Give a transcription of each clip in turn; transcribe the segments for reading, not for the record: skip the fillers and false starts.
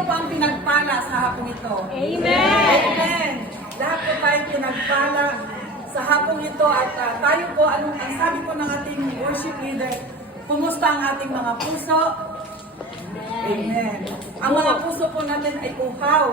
Sino po ang pinagpala sa hapong ito? Amen! Amen! Lahat po tayo pinagpala sa hapong ito at tayo po, ang sabi po ng ating worship leader, kumusta ang ating mga puso? Amen. Ang mga puso po natin ay uhaw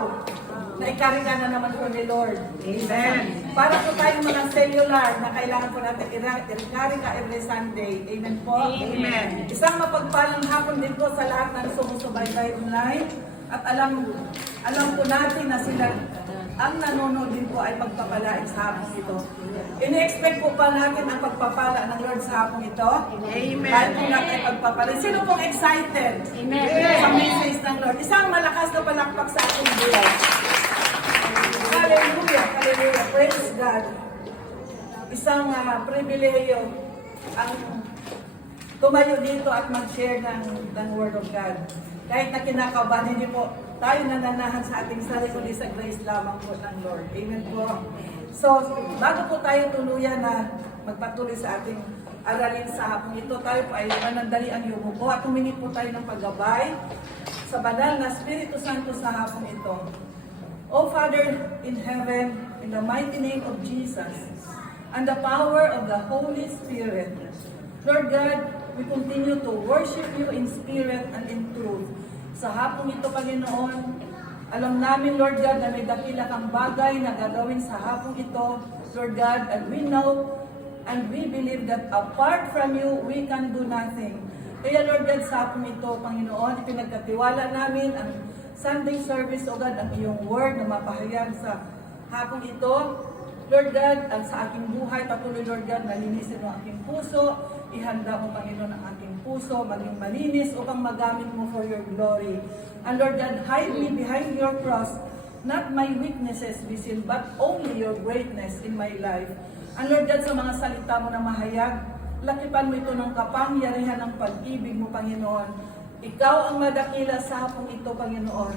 na ikarga na naman po ni Lord. Amen. Para po tayong mga cellular na kailangan po natin i-recarga every Sunday. Amen po? Amen. Isang mapagpalang hapon din po sa lahat ng sumusubaybay online. At alam po natin na sila ang nanonood din po ay pagpapalain sa hapon ito. Ini-expect po pa natin ang pagpapala ng Lord sa hapon ito. Amen. Kahit po natin ay pagpapala. Sino pong excited? Amen. Sa message ng Lord. Isang malakas na palakpak sa ating buhay. Hallelujah. Hallelujah. Praise God. Isang pribileyo ang tumayo dito at mag-share ng Word of God. Kahit na kinakabahan, hindi po tayo nananahan sa ating sarili sa grace lamang po ng Lord. Amen po. So, bago po tayo tuluyan na magpatuloy sa ating aralin sa hapon ito, tayo po ay manandali ang yumuko at humingi po tayo ng paggabay sa banal na Espiritu Santo sa hapon ito. O Father in heaven, in the mighty name of Jesus, and the power of the Holy Spirit, Lord God, we continue to worship you in spirit and in truth. Sa hapong ito, Panginoon, alam namin, Lord God, na may dakila kang bagay na gagawin sa hapong ito, Lord God, and we know and we believe that apart from you, we can do nothing. Kaya, Lord God, sa hapong ito, Panginoon, ipinagkatiwala namin ang Sunday service, O God, ang iyong word na mapahayag sa hapong ito. Lord God, ang sa aking buhay, patuloy, Lord God, nalinisin mo ang aking puso, ihanda mo, Panginoon, ang aking puso, maging malinis upang magamit mo for your glory. And Lord God, hide me behind your cross, not my weaknesses be seen, but only your greatness in my life. And Lord God, sa mga salita mo na mahayag, lakipan mo ito ng kapangyarihan ng pag-ibig mo, Panginoon. Ikaw ang madakila sa hapong ito, Panginoon.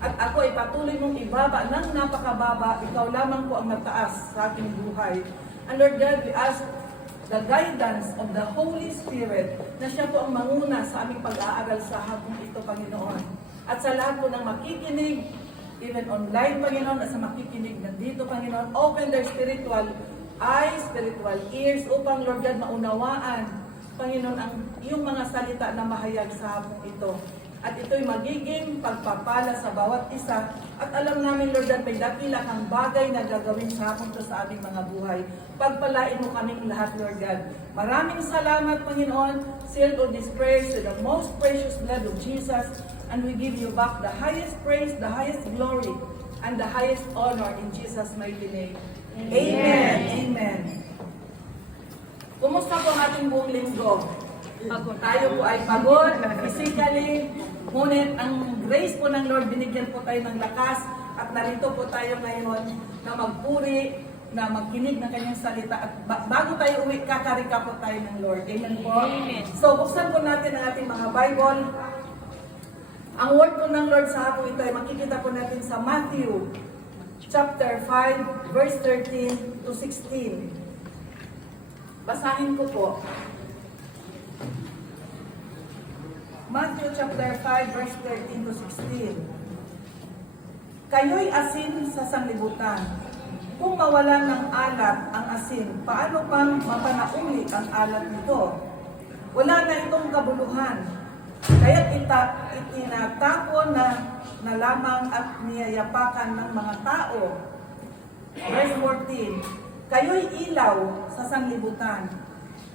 At ako ay patuloy mong ibaba ng napakababa. Ikaw lamang po ang mataas sa aking buhay. And Lord God, we ask the guidance of the Holy Spirit na siya po ang manguna sa aming pag-aaral sa hapong ito, Panginoon. At sa lahat po ng makikinig, even online, Panginoon, at sa makikinig na dito, Panginoon, open their spiritual eyes, spiritual ears, upang, Lord God, maunawaan, Panginoon, ang iyong mga salita na mahayag sa hapong ito. At ito'y magiging pagpapala sa bawat isa. At alam namin, Lord, that may dakila kang bagay na gagawin sa hapon ito sa aming mga buhay. Pagpalain mo kaming lahat, Lord God. Maraming salamat, Panginoon. Seal all these prayers to the most precious blood of Jesus. And we give you back the highest praise, the highest glory, and the highest honor in Jesus' mighty name. Amen. Amen. Kumusta po ang ating buong linggo? Tayo po ay pagod, physically, ngunit ang grace po ng Lord, binigyan po tayo ng lakas at narito po tayo ngayon na magpuri, na magkinig ng kanyang salita at bago tayo uwi, kakarika po tayo ng Lord. Amen po? Amen. So, buksan po natin ang ating mga Bible. Ang word po ng Lord sa hapon ito ay makikita po natin sa Matthew chapter 5, verse 13 to 16. Basahin ko po. Matthew chapter 5, verse 13 to 16. Kayo'y asin sa sanlibutan. Kung mawalan ng alat ang asin, paano pang mapanauli ang alat nito? Wala na itong kabuluhan. Kaya't itinatapon na lamang at niyayapakan ng mga tao. Verse 14. Kayo'y ilaw sa sanlibutan.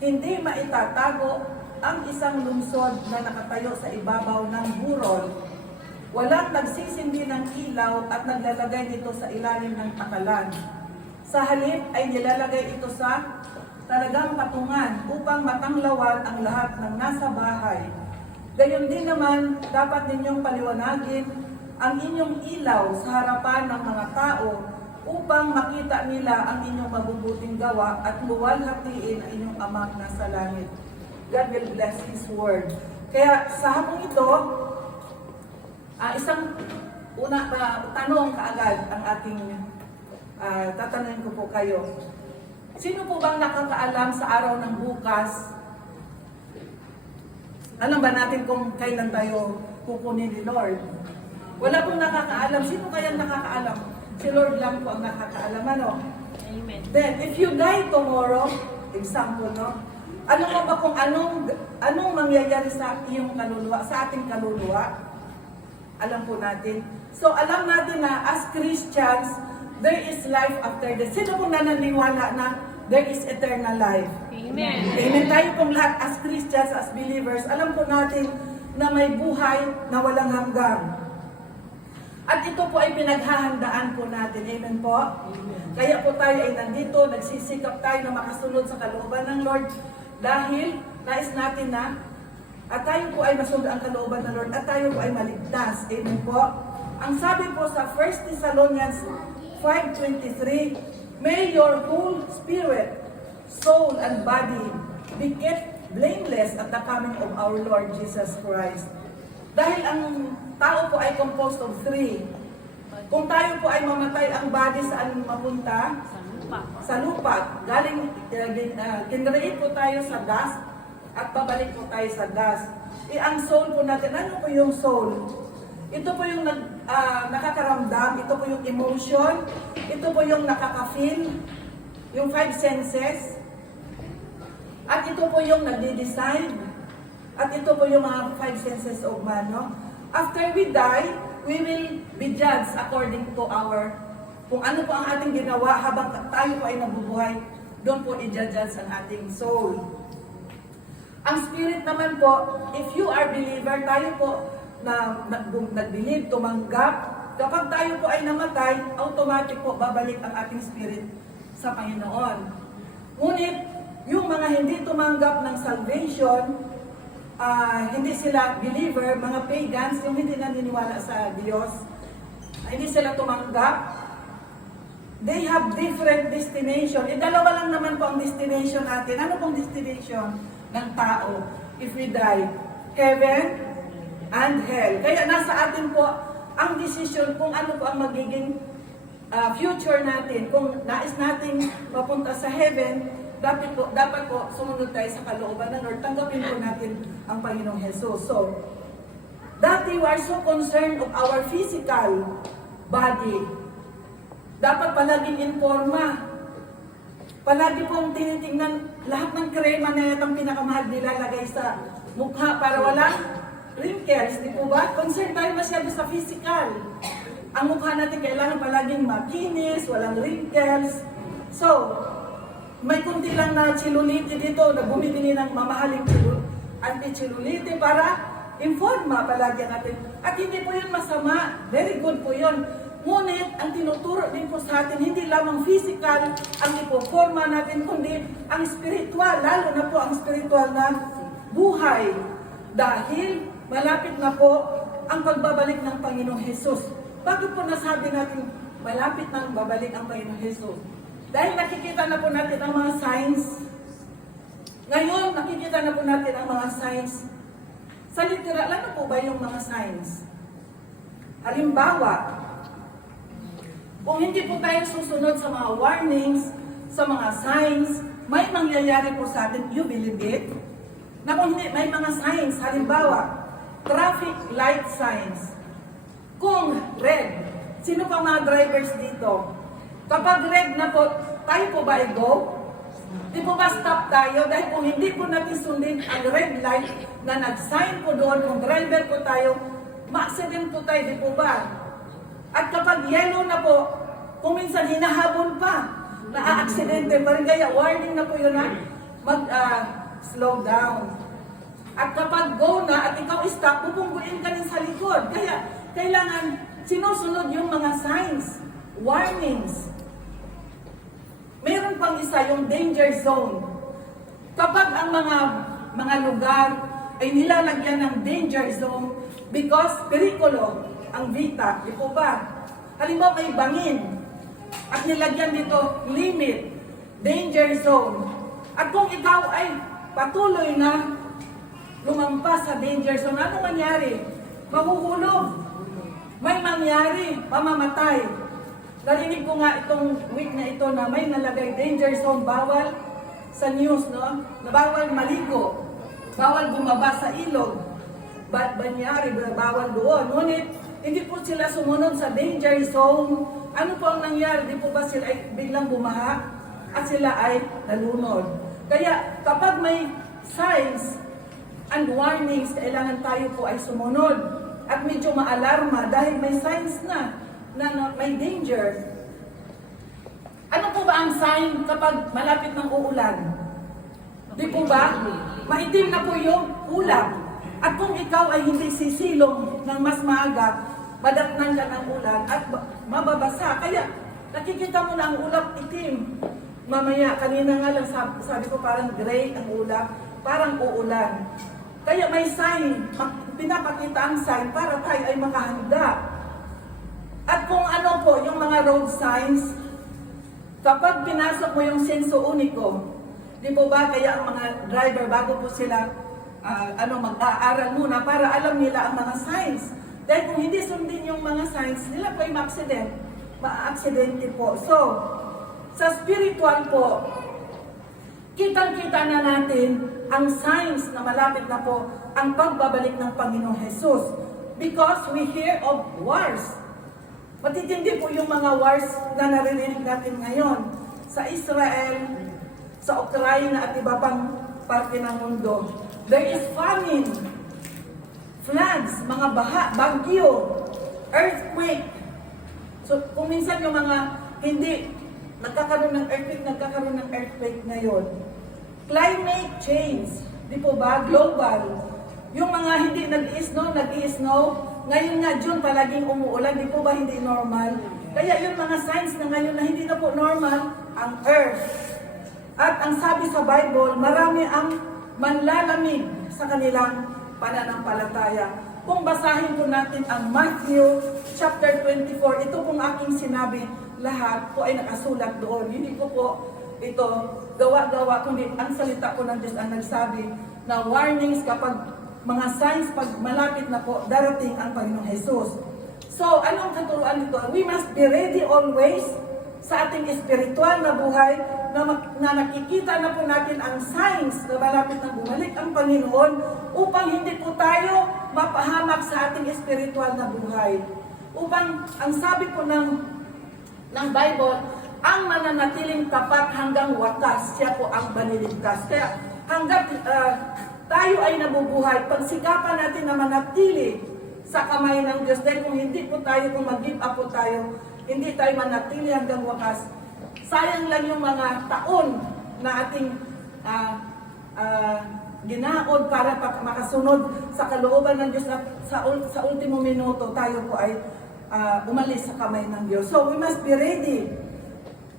Hindi maitatago ang isang lungsod na nakatayo sa ibabaw ng burol. Walang nagsisindi ng ilaw at naglalagay nito sa ilalim ng takalan. Sa halip ay nilalagay ito sa talagang patungan upang matanglawan ang lahat ng nasa bahay. Gayon din naman, dapat ninyong paliwanagin ang inyong ilaw sa harapan ng mga tao upang makita nila ang inyong mabubuting gawa at luwalhatiin ang inyong Amang nasa langit. God will bless His word. Kaya sa hapong ito, isang una tanong kaagad ang ating tatanungin ko po kayo. Sino po bang nakakaalam sa araw ng bukas? Alam ba natin kung kailan tayo kukunin ni Lord? Wala pong nakakaalam. Sino kaya nakakaalam? Si Lord lang po ang nakakaalam. Ano? Amen. Then, if you die tomorrow, example, no? Ano mo ba kung anong mangyayari sa iyong kaluluwa, sa ating kaluluwa? Alam po natin. So, alam natin na as Christians, there is life after death. Sino pong nananiwala na there is eternal life? Amen. Amen. Tayo pong lahat as Christians, as believers, alam po natin na may buhay na walang hanggan. At ito po ay pinaghahandaan po natin. Amen po? Amen. Kaya po tayo ay nandito, nagsisikap tayo na makasunod sa kalooban ng Lord dahil nais natin na at tayo po ay masunod ang kalooban ng Lord at tayo po ay maligtas. Amen po? Ang sabi po sa 1 Thessalonians 5:23, may your whole spirit, soul, and body be kept blameless at the coming of our Lord Jesus Christ. Dahil ang tao po ay composed of three. Kung tayo po ay mamatay, ang body saan mapunta? Sa lupa. Sa lupa. Galing, kinreate po tayo sa dust at babalik po tayo sa dust. Ang soul po natin, ano po yung soul? Ito po yung nakakaramdam, ito po yung emotion, ito po yung nakaka-feel, yung five senses, at ito po yung nagde-decide, at ito po yung mga five senses of man. No? After we die, we will be judged according to kung ano po ang ating ginawa habang tayo po ay nabubuhay, doon po i-judge ang ating soul. Ang spirit naman po, if you are believer, tayo po na nag-believe, tumanggap, kapag tayo po ay namatay, automatic po babalik ang ating spirit sa Panginoon. Ngunit, yung mga hindi tumanggap ng salvation, hindi sila believer, mga pagans, yung hindi naniniwala sa Diyos, hindi sila tumanggap, they have different destination. Dalawa lang naman po ang destination natin. Ano pong destination ng tao if we die? Heaven and hell. Kaya nasa atin po ang decision kung ano po ang magiging future natin. Kung nais nating mapunta sa heaven, dapat po sumunod tayo sa kalooban ng Lord. Tanggapin po natin ang Panginoong Jesus. So, dati we are so concerned of our physical body. Dapat palaging informa. Palagi pong tinitingnan lahat ng krema na yatang pinakamahal nilalagay sa mukha para walang wrinkles, di po ba? Concerned tayo masyado sa physical. Ang mukha natin kailangan palaging makinis, walang wrinkles. So, may kunti lang na cellulite dito na bumibili ng mamahaling anti-cellulite para informa palagi ang atin. At hindi po yun masama. Very good po yun. Ngunit, ang tinuturo din po sa atin, hindi lamang physical ang ipoforma natin, kundi ang spiritual, lalo na po ang spiritual na buhay. Dahil malapit na po ang pagbabalik ng Panginoong Jesus. Bakit po nasabi natin malapit na babalik ang Panginoong Jesus? Dahil nakikita na po natin ang mga signs. Ngayon, nakikita na po natin ang mga signs. Sa literal, ano po ba yung mga signs? Halimbawa, kung hindi po tayo susunod sa mga warnings, sa mga signs, may mangyayari po sa atin, you believe it? Na kung hindi, may mga signs, halimbawa, traffic light signs. Kung red, sino pa mga drivers dito? Kapag red na po, tayo po ba i-go? Di po ba stop tayo? Dahil kung hindi po natin sundin ang red light na nag-sign po doon, kung driver po tayo, ma-accident po tayo, di po ba? At kapag yellow na po, kung minsan hinahabol pa, na-aksidente pa rin, kaya warning na po yun na mag-slow down. At kapag go na at ikaw stop, pupungguin ka rin sa likod. Kaya kailangan sinusunod yung mga signs, warnings. Meron pang isa, yung danger zone. Kapag ang mga lugar ay nilalagyan ng danger zone because perikulo ang vita, di po ba? Halimbawa may bangin at nilagyan dito limit, danger zone. At kung ikaw ay patuloy na lumampas sa danger zone, ano mangyari? Mahuhulog. May mangyari, pamamatay. Narinig ko nga itong week na ito na may nalagay danger zone, bawal sa news, no? Na bawal maligo, bawal bumaba sa ilog, banyari, bawal doon. Ngunit, Hindi po sila sumunod sa danger zone. Ano po ang nangyari? Di po ba sila ay biglang bumaha at sila ay nalunod? Kaya kapag may signs and warnings, kailangan tayo po ay sumunod at medyo maalarma dahil may signs na may danger. Ano po ba ang sign kapag malapit ng uulan? Di po ba? Maitim na po yung ulap. At kung ikaw ay hindi sisilong ng mas maaga, madatnan ka ng ulan at mababasa. Kaya nakikita mo na ang ulap itim. Mamaya, kanina nga lang sabi ko parang gray ang ulap, parang uulan. Kaya may sign, pinapakita ang sign para tayo ay makahanda. At kung ano po, yung mga road signs, kapag pinasok mo yung senso unico, di po ba kaya ang mga driver bago po sila mag-aaral muna para alam nila ang mga signs. Dahil kung hindi sundin yung mga signs, nila po ay ma-aksidente po. So, sa spiritual po, kitang-kita na natin ang signs na malapit na po ang pagbabalik ng Panginoong Jesus. Because we hear of wars. Matitindi po yung mga wars na naririnig natin ngayon sa Israel, sa Ukraine at iba pang parte ng mundo. There is famine, floods, mga baha, bagyo, earthquake. So kung minsan yung mga hindi nagkakaroon ng earthquake ngayon. Climate change, di po ba? Global. Yung mga hindi nag-i-snow, ngayon nga June palaging umuulan, di po ba hindi normal? Kaya yung mga signs na ngayon na hindi na po normal, ang earth. At ang sabi sa Bible, marami ang manlalamig sa kanilang pananampalataya. Kung basahin po natin ang Matthew chapter 24, ito pong aking sinabi, lahat po ay nakasulat doon. Hindi ko po ito gawa-gawa, kundi ang salita po ng Diyos ang nagsabi na warnings kapag mga signs pag malapit na po, darating ang Panginoong Jesus. So, anong katuruan nito? We must be ready always sa ating espiritual na buhay na nakikita na po natin ang signs na malapit na bumalik ang Panginoon upang hindi po tayo mapahamak sa ating espiritual na buhay. Upang, ang sabi po ng Bible, ang mananatiling tapat hanggang wakas, siya po ang maniligtas. Kaya hanggat tayo ay nabubuhay, pagsikapan natin na manatili sa kamay ng Diyos. Dahil kung hindi po tayo, kung mag-give up po tayo, hindi tayo manatili hanggang wakas, sayang lang yung mga taon na ating ginaod para makasunod sa kalooban ng Diyos na sa ultimo minuto tayo po ay umalis sa kamay ng Diyos. So we must be ready.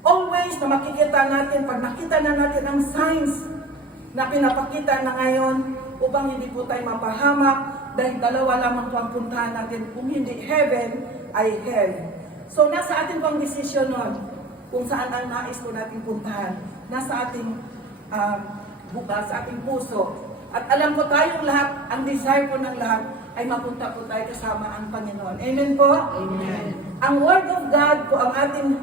Always na makikita natin, pag nakita na natin ang signs na pinapakita na ngayon upang hindi po tayo mapahamak dahil dalawa lamang po ang puntahan natin, kung hindi heaven ay hell. So nasa atin pong desisyon nun kung saan ang nais po natin puntahan. Nasa ating bukas, sa ating puso. At alam po tayong lahat, ang desire po ng lahat ay mapunta po tayo kasama ang Panginoon. Amen po? Amen. Ang Word of God po ang ating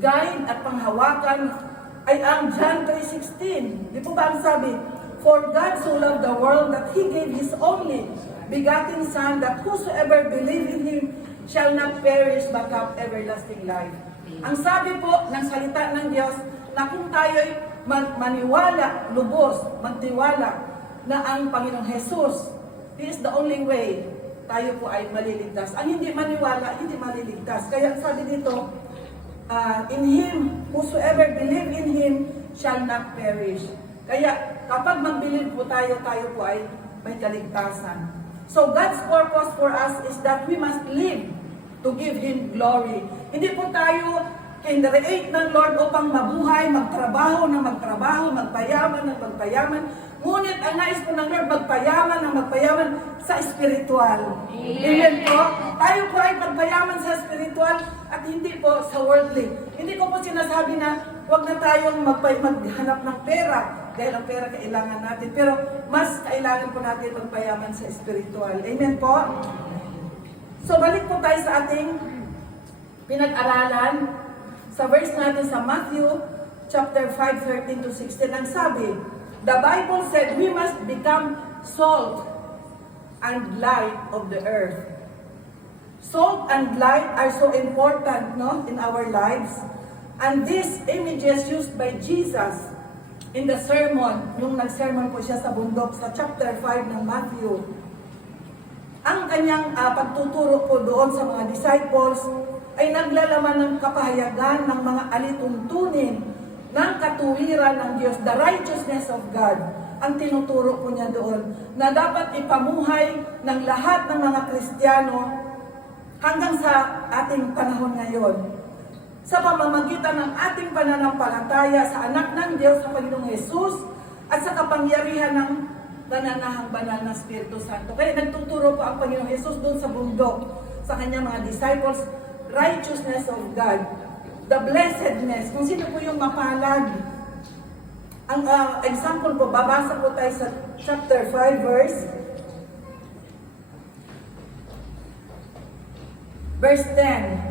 guide at panghawakan ay ang John 3:16. Di po ba ang sabi? For God so loved the world that He gave His only begotten Son, that whosoever believe in Him shall not perish but have everlasting life. Ang sabi po ng salita ng Diyos na kung tayo'y maniwala, lubos, magtiwala na ang Panginoong Jesus, He is the only way, tayo po ay maliligtas. Ang hindi maniwala, hindi maliligtas. Kaya sabi dito, in Him, whosoever believe in Him shall not perish. Kaya kapag mag-believe po tayo, tayo po ay may kaligtasan. So God's purpose for us is that we must live to give Him glory. Hindi po tayo kinreate ng Lord upang mabuhay, magtrabaho, magpayaman ng magpayaman. Ngunit ang nais po ng Lord, magpayaman sa spiritual. Amen po? Tayo po ay magpayaman sa spiritual at hindi po sa worldly. Hindi ko po sinasabi na huwag na tayong maghanap ng pera dahil ang pera kailangan natin. Pero mas kailangan po natin magpayaman sa spiritual. Amen po? So balik po tayo sa ating pinag-aralan. Sa verse natin sa Matthew chapter 5, 13 to 16, ang sabi, the Bible said we must become salt and light of the earth. Salt and light are so important, no, in our lives. And these images used by Jesus in the sermon, yung nag-sermon po siya sa bundok sa chapter 5 ng Matthew. Ang kanyang pagtuturo po doon sa mga disciples ay naglalaman ng kapahayagan ng mga alituntunin ng katuwiran ng Diyos, the righteousness of God. Ang tinuturo po niya doon na dapat ipamuhay ng lahat ng mga Kristiyano hanggang sa ating panahon ngayon. Sa pamamagitan ng ating pananampalataya sa anak ng Diyos, sa Panginoong Hesus, at sa kapangyarihan ng nananahang banal na Espiritu Santo. Kaya nagtuturo po ang Panginoong Hesus doon sa bundok, sa kanyang mga disciples, righteousness of God, the blessedness, kung sino po yung mapalad. Ang example po, babasa po tayo sa chapter 5, verse 10.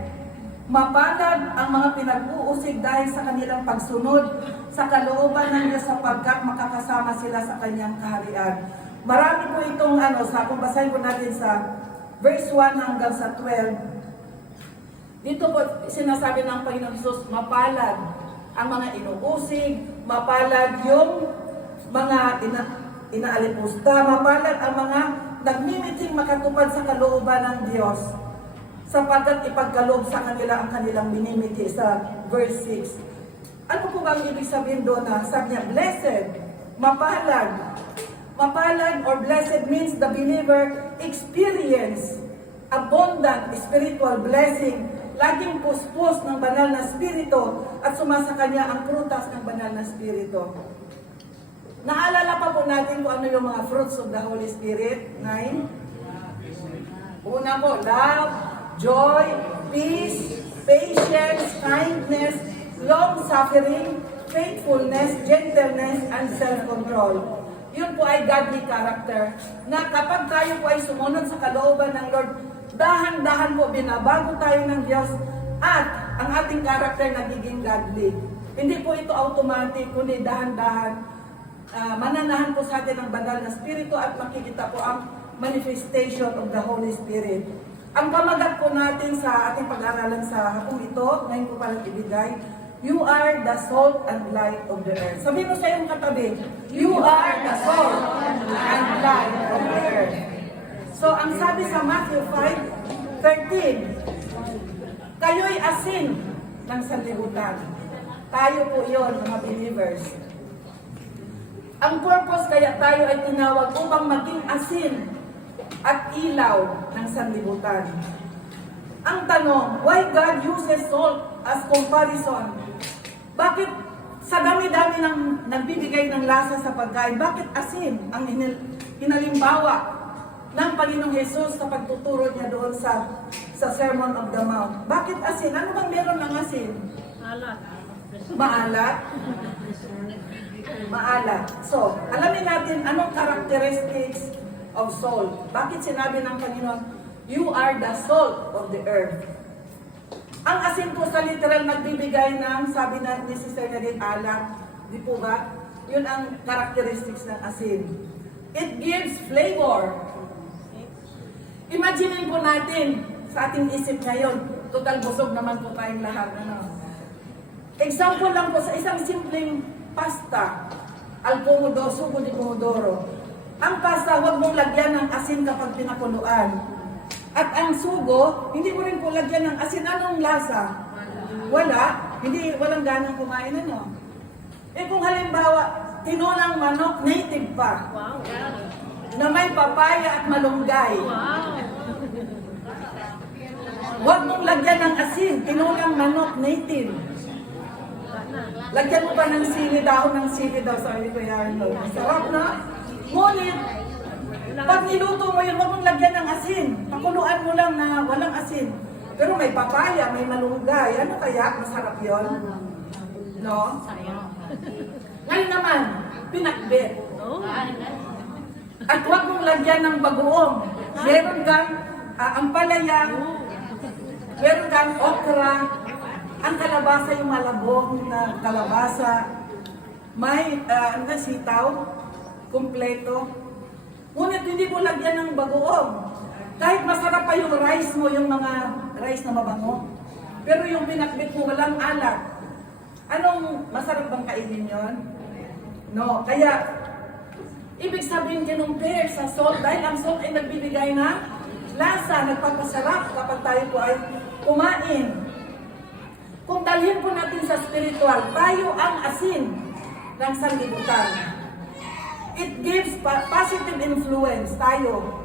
Mapalad ang mga pinag-uusig dahil sa kanilang pagsunod sa kalooban ng Diyos sapagkat makakasama sila sa kanyang kaharian. Marami po itong kung basahin po natin sa verse 1 hanggang sa 12. Dito po sinasabi ng Panginoon Jesus, mapalad ang mga inuusig, mapalad yung mga inaalipusta, mapalad ang mga nagmimiting makatupad sa kalooban ng Diyos, sapagkat ipagkaloob sa kanila ang kanilang minimiti sa verse 6. Ano po bang ibig sabihin doon na sabi niya, blessed, mapalad. Mapalad or blessed means the believer experience abundant spiritual blessing, laging puspos ng banal na spirito at sumasa kanya ang prutas ng banal na spirito. Naalala pa po natin kung ano yung mga fruits of the Holy Spirit? 9. Una po, love, joy, peace, patience, kindness, long-suffering, faithfulness, gentleness, and self-control. Yun po ay godly character na kapag tayo po ay sumunod sa kalooban ng Lord, dahan-dahan po binabago tayo ng Diyos at ang ating character nagiging godly. Hindi po ito automatic, kundi dahan-dahan. Mananahan po sa atin ang banal na spirito at makikita po ang manifestation of the Holy Spirit. Ang pamagat po natin sa ating pag-aralan sa hapong ito, ngayon po palang ibigay, you are the salt and light of the earth. Sabihin mo sa iyong katabi, you are the salt and light of the earth. So, ang sabi sa Matthew 5:13, kayo'y asin ng sanlibutan. Tayo po yun, mga believers. Ang purpose kaya tayo ay tinawag upang maging asin at ilaw ng sanlibutan. Ang tanong, why God uses salt as comparison? Bakit sa dami-dami ng nagbibigay ng lasa sa pagkain, bakit asin ang hinalimbawa ng Panginoong Hesus sa pagtuturo niya doon sa Sermon of the Mount? Bakit asin? Ano bang meron ng asin? Maalat. Maalat. So, alamin natin anong characteristics of salt. Bakit sinabi ng Panginoon, you are the salt of the earth? Ang asin po sa literal nagbibigay ng, sabi na ni Sister Nadine, alat. Di po ba? Yun ang characteristics ng asin. It gives flavor. Imaginin po natin sa ating isip ngayon, total busog naman po tayong lahat. Example lang po sa isang simpleng pasta, al pomodoro, sugo di pomodoro. Ang pasta, huwag mong lagyan ng asin kapag pinakuluan. At ang sugo, hindi mo rin po lagyan ng asin. Anong lasa? Wala. Walang ganang kumain, ano? Kung halimbawa, tinolang manok, native pa. Wow. Na may papaya at malunggay. Huwag mong lagyan ng asin, tinolang manok, native. Lagyan mo pa ng sili, dahon ng sili daw, sabi ko yan. Sarap na. Ngunit, pag niluto mo yun, huwag mong lagyan ng asin. Pakuluan mo lang na walang asin. Pero may papaya, may malunggay. Ano kaya? Masarap yun? No? Ngayon naman, pinakbit. At huwag mong lagyan ng bagoong. Meron kang ampalaya, meron kang okra, ang kalabasa yung malabong na kalabasa, may sitaw, kumpleto. Ngunit hindi mo lagyan ng bagoong. Kahit masarap pa yung rice mo, yung mga rice na mabango. Pero yung pinakbit mo walang alat. Anong masarap bang kainin yon? No. Kaya, ibig sabihin kinumpare sa salt dahil ang salt ay nagbibigay ng lasa, nagpapasarap kapag tayo po ay kumain. Kung dalhin po natin sa spiritual, tayo ang asin ng sanlibutan. It gives positive influence tayo.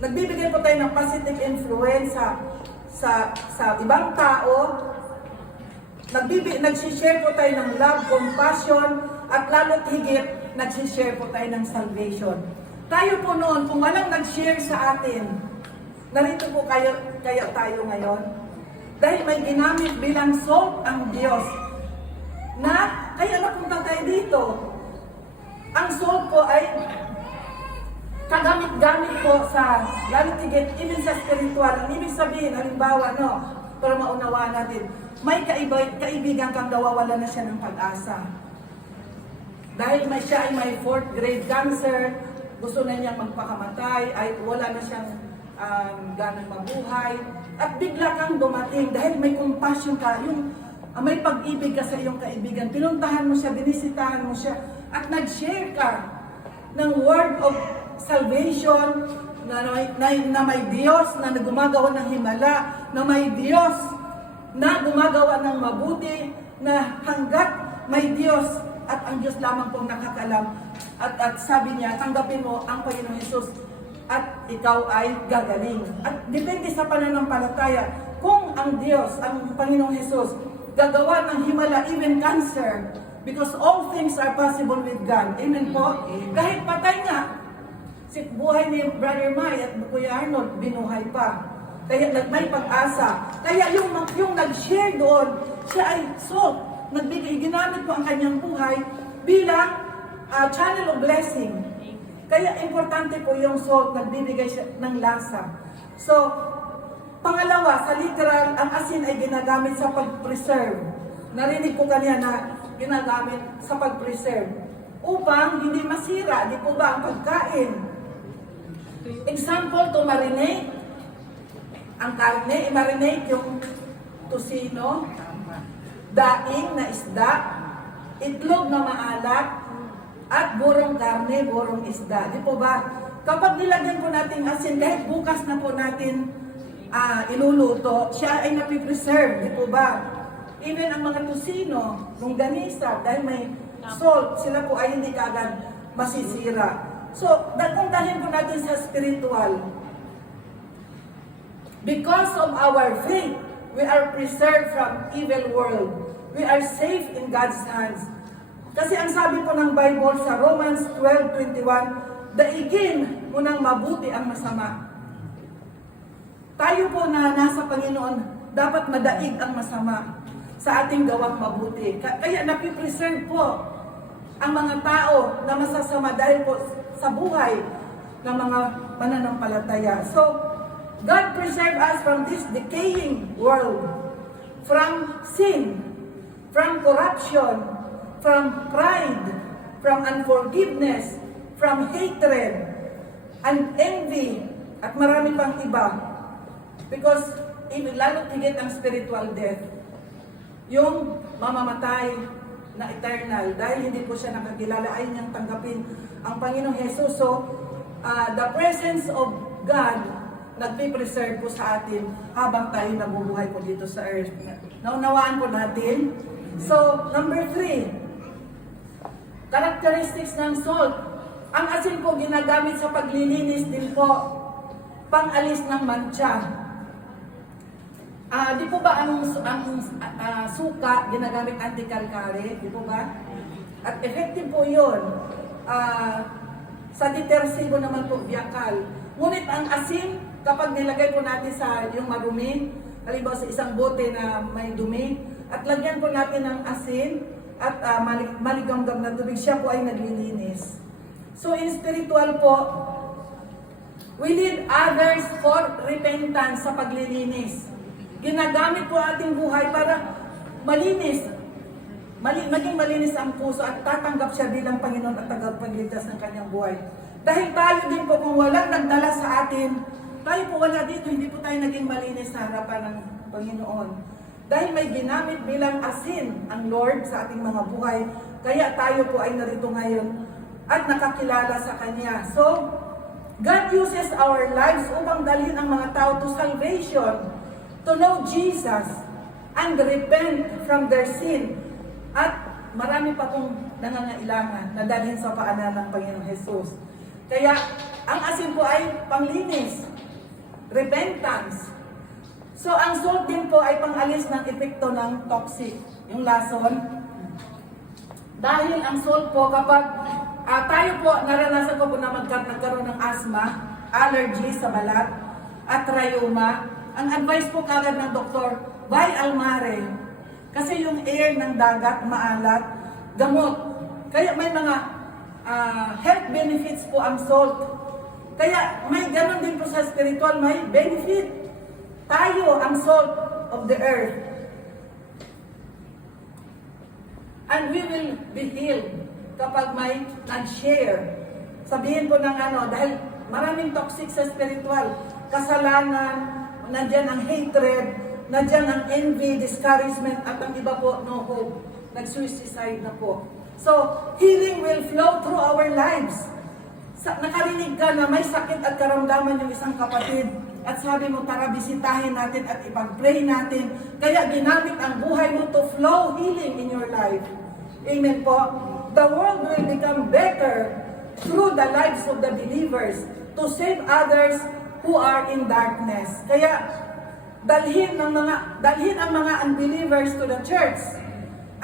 Nagbibigay po tayo ng positive influence sa ibang tao. Nagsishare po tayo ng love, compassion, at lalo't higit, nagsishare po tayo ng salvation. Tayo po noon, kung walang nag-share sa atin, narito po kaya tayo ngayon. Dahil may ginamit bilang salt ang Diyos, na kaya napunta tayo dito. Ang salt po ay kagamit-gamit po sa lalo't higit, even sa spiritual. Ang ibig sabihin, halimbawa, no, para maunawaan natin, may kaibigan kang nawawala na siya ng pag-asa. Dahil siya ay may 4th grade cancer, gusto na niyang magpakamatay, ay wala na siyang ganang mabuhay, at bigla kang dumating dahil may compassion ka, may pag-ibig ka sa iyong kaibigan, pinuntahan mo siya, binisitahan mo siya, at nag-share ka ng word of salvation, na may Diyos na gumagawa ng himala, na may Diyos na gumagawa ng mabuti, na hanggat may Diyos at ang Diyos lamang pong nakakalam. At sabi niya, tanggapin mo ang Panginoong Hesus at ikaw ay gagaling. At depende sa pananampalataya, kung ang Diyos, ang Panginoong Hesus, gagawa ng himala, even cancer, because all things are possible with God. Amen po? Kahit patay nga, si buhay ni Brother May at Kuya Arnold, binuhay pa. Kaya may pag-asa. Kaya yung nag-share doon, siya ay salt. Ginamit po ang kanyang buhay bilang channel of blessing. Kaya importante po yung salt, nagbibigay siya ng lasa. So, pangalawa, sa literal, ang asin ay ginagamit sa pag-preserve. Narinig ko kanina na ginagamit sa pag-preserve upang hindi masira, di po ba, ang pagkain. Example, to marinate. Ang karne, i-marinate yung tosino, daing na isda, itlog na maalat, at burong karne, burong isda. Di po ba? Kapag nilagyan po natin asin, kahit bukas na po natin iluluto, siya ay napipreserve. Di po ba? Even ang mga tosino, longganisa, dahil may salt, sila po ay hindi kaagad masisira. So, kung dahil po natin sa spiritual, because of our faith, we are preserved from evil world. We are safe in God's hands. Kasi ang sabi po ng Bible sa Romans 12:21, daigin mo ng mabuti ang masama. Tayo po na nasa Panginoon, dapat madaig ang masama sa ating gawang mabuti. Kaya napipreserve po ang mga tao na masasama dahil po sa buhay ng mga mananampalataya. So, God preserve us from this decaying world, from sin, from corruption, from pride, from unforgiveness, from hatred, and envy, at marami pang iba. Because, lalo higit ang spiritual death. Yung mamamatay na eternal, dahil hindi po siya nakakilala, ay niyang tanggapin ang Panginoong Hesus. So, the presence of God nagpipreserve po sa atin habang tayo nabubuhay po dito sa earth. Naunawaan po natin. So, number 3, characteristics ng salt. Ang asin po ginagamit sa paglilinis din po, pang-alis ng mancha. Di po ba ang suka ginagamit anti-calcare? Di po ba? At effective po yun. Sa detersivo naman po, biakal. Ngunit ang asin, kapag nilagay po natin sa yung marumi, halimbawa sa isang bote na may dumi, at lagyan po natin ng asin at maligamgam na tubig, siya po ay naglilinis. So in spiritual po, we lead others for repentance sa paglilinis. Ginagamit po ating buhay para malinis, maging malinis ang puso at tatanggap siya bilang Panginoon at tagapagligtas ng kanyang buhay. Dahil tayo din po, kung walang nagdala sa atin, tayo po wala dito, hindi po tayo naging malinis sa harapan ng Panginoon. Dahil may ginamit bilang asin ang Lord sa ating mga buhay, kaya tayo po ay narito ngayon at nakakilala sa Kanya. So, God uses our lives upang dalhin ang mga tao to salvation, to know Jesus, and repent from their sin. At marami pa pong nangangailangan na dalhin sa paanan ng Panginoong Jesus. Kaya, ang asin po ay panglinis, repentance. So, ang salt din po ay pangalis ng epekto ng toxic, yung lason. Dahil ang salt po, kapag tayo po, naranasan ko po na nagkaroon ng asthma, allergy sa balat, at rheuma, ang advice po kagad ng doktor, buy almare. Kasi yung air ng dagat, maalat, gamot. Kaya may mga health benefits po ang salt. Kaya may ganon din po sa spiritual, may benefit. Tayo ang salt of the earth. And we will be healed kapag may nag-share. Sabihin po ng dahil maraming toxic sa spiritual. Kasalanan, nandyan ang hatred, nandyan ang envy, discouragement, at ang iba po, no hope. Nag-suicide na po. So, healing will flow through our lives. Nakarinig ka na may sakit at karamdaman yung isang kapatid. At sabi mo, tara bisitahin natin at ipag-pray natin. Kaya ginamit ang buhay mo to flow healing in your life. Amen po. The world will become better through the lives of the believers to save others who are in darkness. Kaya dalhin ang mga unbelievers to the church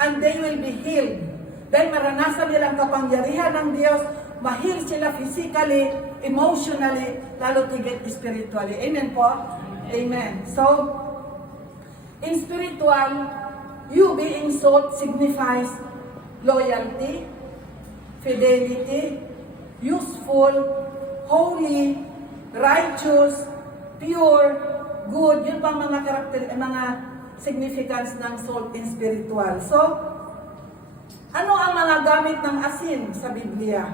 and they will be healed. Dahil maranasan nilang kapangyarihan ng Diyos, ma-heal sila physically, emotionally, lalo tigit spiritually. Amen po? Amen. So, in spiritual, you being salt signifies loyalty, fidelity, useful, holy, righteous, pure, good. Yun pang mga mga significance ng salt in spiritual. So, ano ang mga gamit ng asin sa Biblia?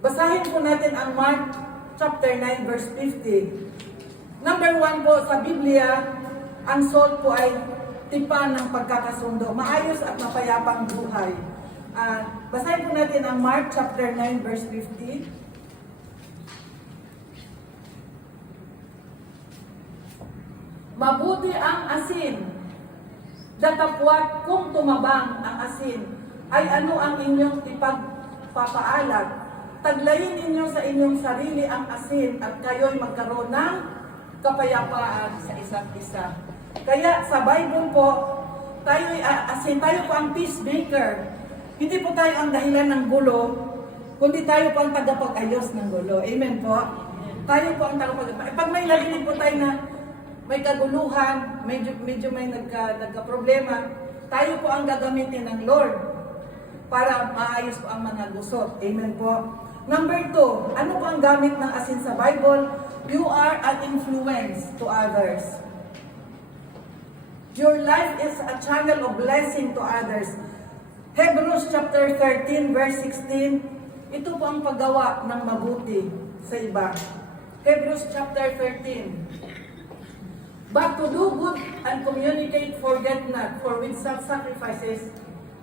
Basahin po natin ang Mark chapter 9 verse 50. Number 1 po sa Biblia, ang salt po ay tipan ng pagkakasundo, maayos at mapayapang buhay. Basahin po natin ang Mark chapter 9 verse 50. Mabuti ang asin, datapwat kung tumabang ang asin, ay ano ang inyong ipagpapaalat. Taglayin ninyo sa inyong sarili ang asin at kayo'y magkaroon ng kapayapaan sa isa't isa. Kaya sa Bible po, tayo'y asin, tayo po ang peacemaker. Hindi po tayo ang dahilan ng gulo, kundi tayo po ang tagapag-ayos ng gulo. Amen po? Tayo po ang tagapag-ayos. Pag may narinig po tayo na may kaguluhan, medyo may nagka-problema, tayo po ang gagamitin ng Lord para maayos po ang mga gusot. Amen po? Number 2, ano po ang gamit ng asin sa Bible? You are an influence to others. Your life is a channel of blessing to others. Hebrews chapter 13 verse 16, ito po ang paggawa ng mabuti sa iba. Hebrews chapter 13. But to do good and communicate, forget not, for with such sacrifices,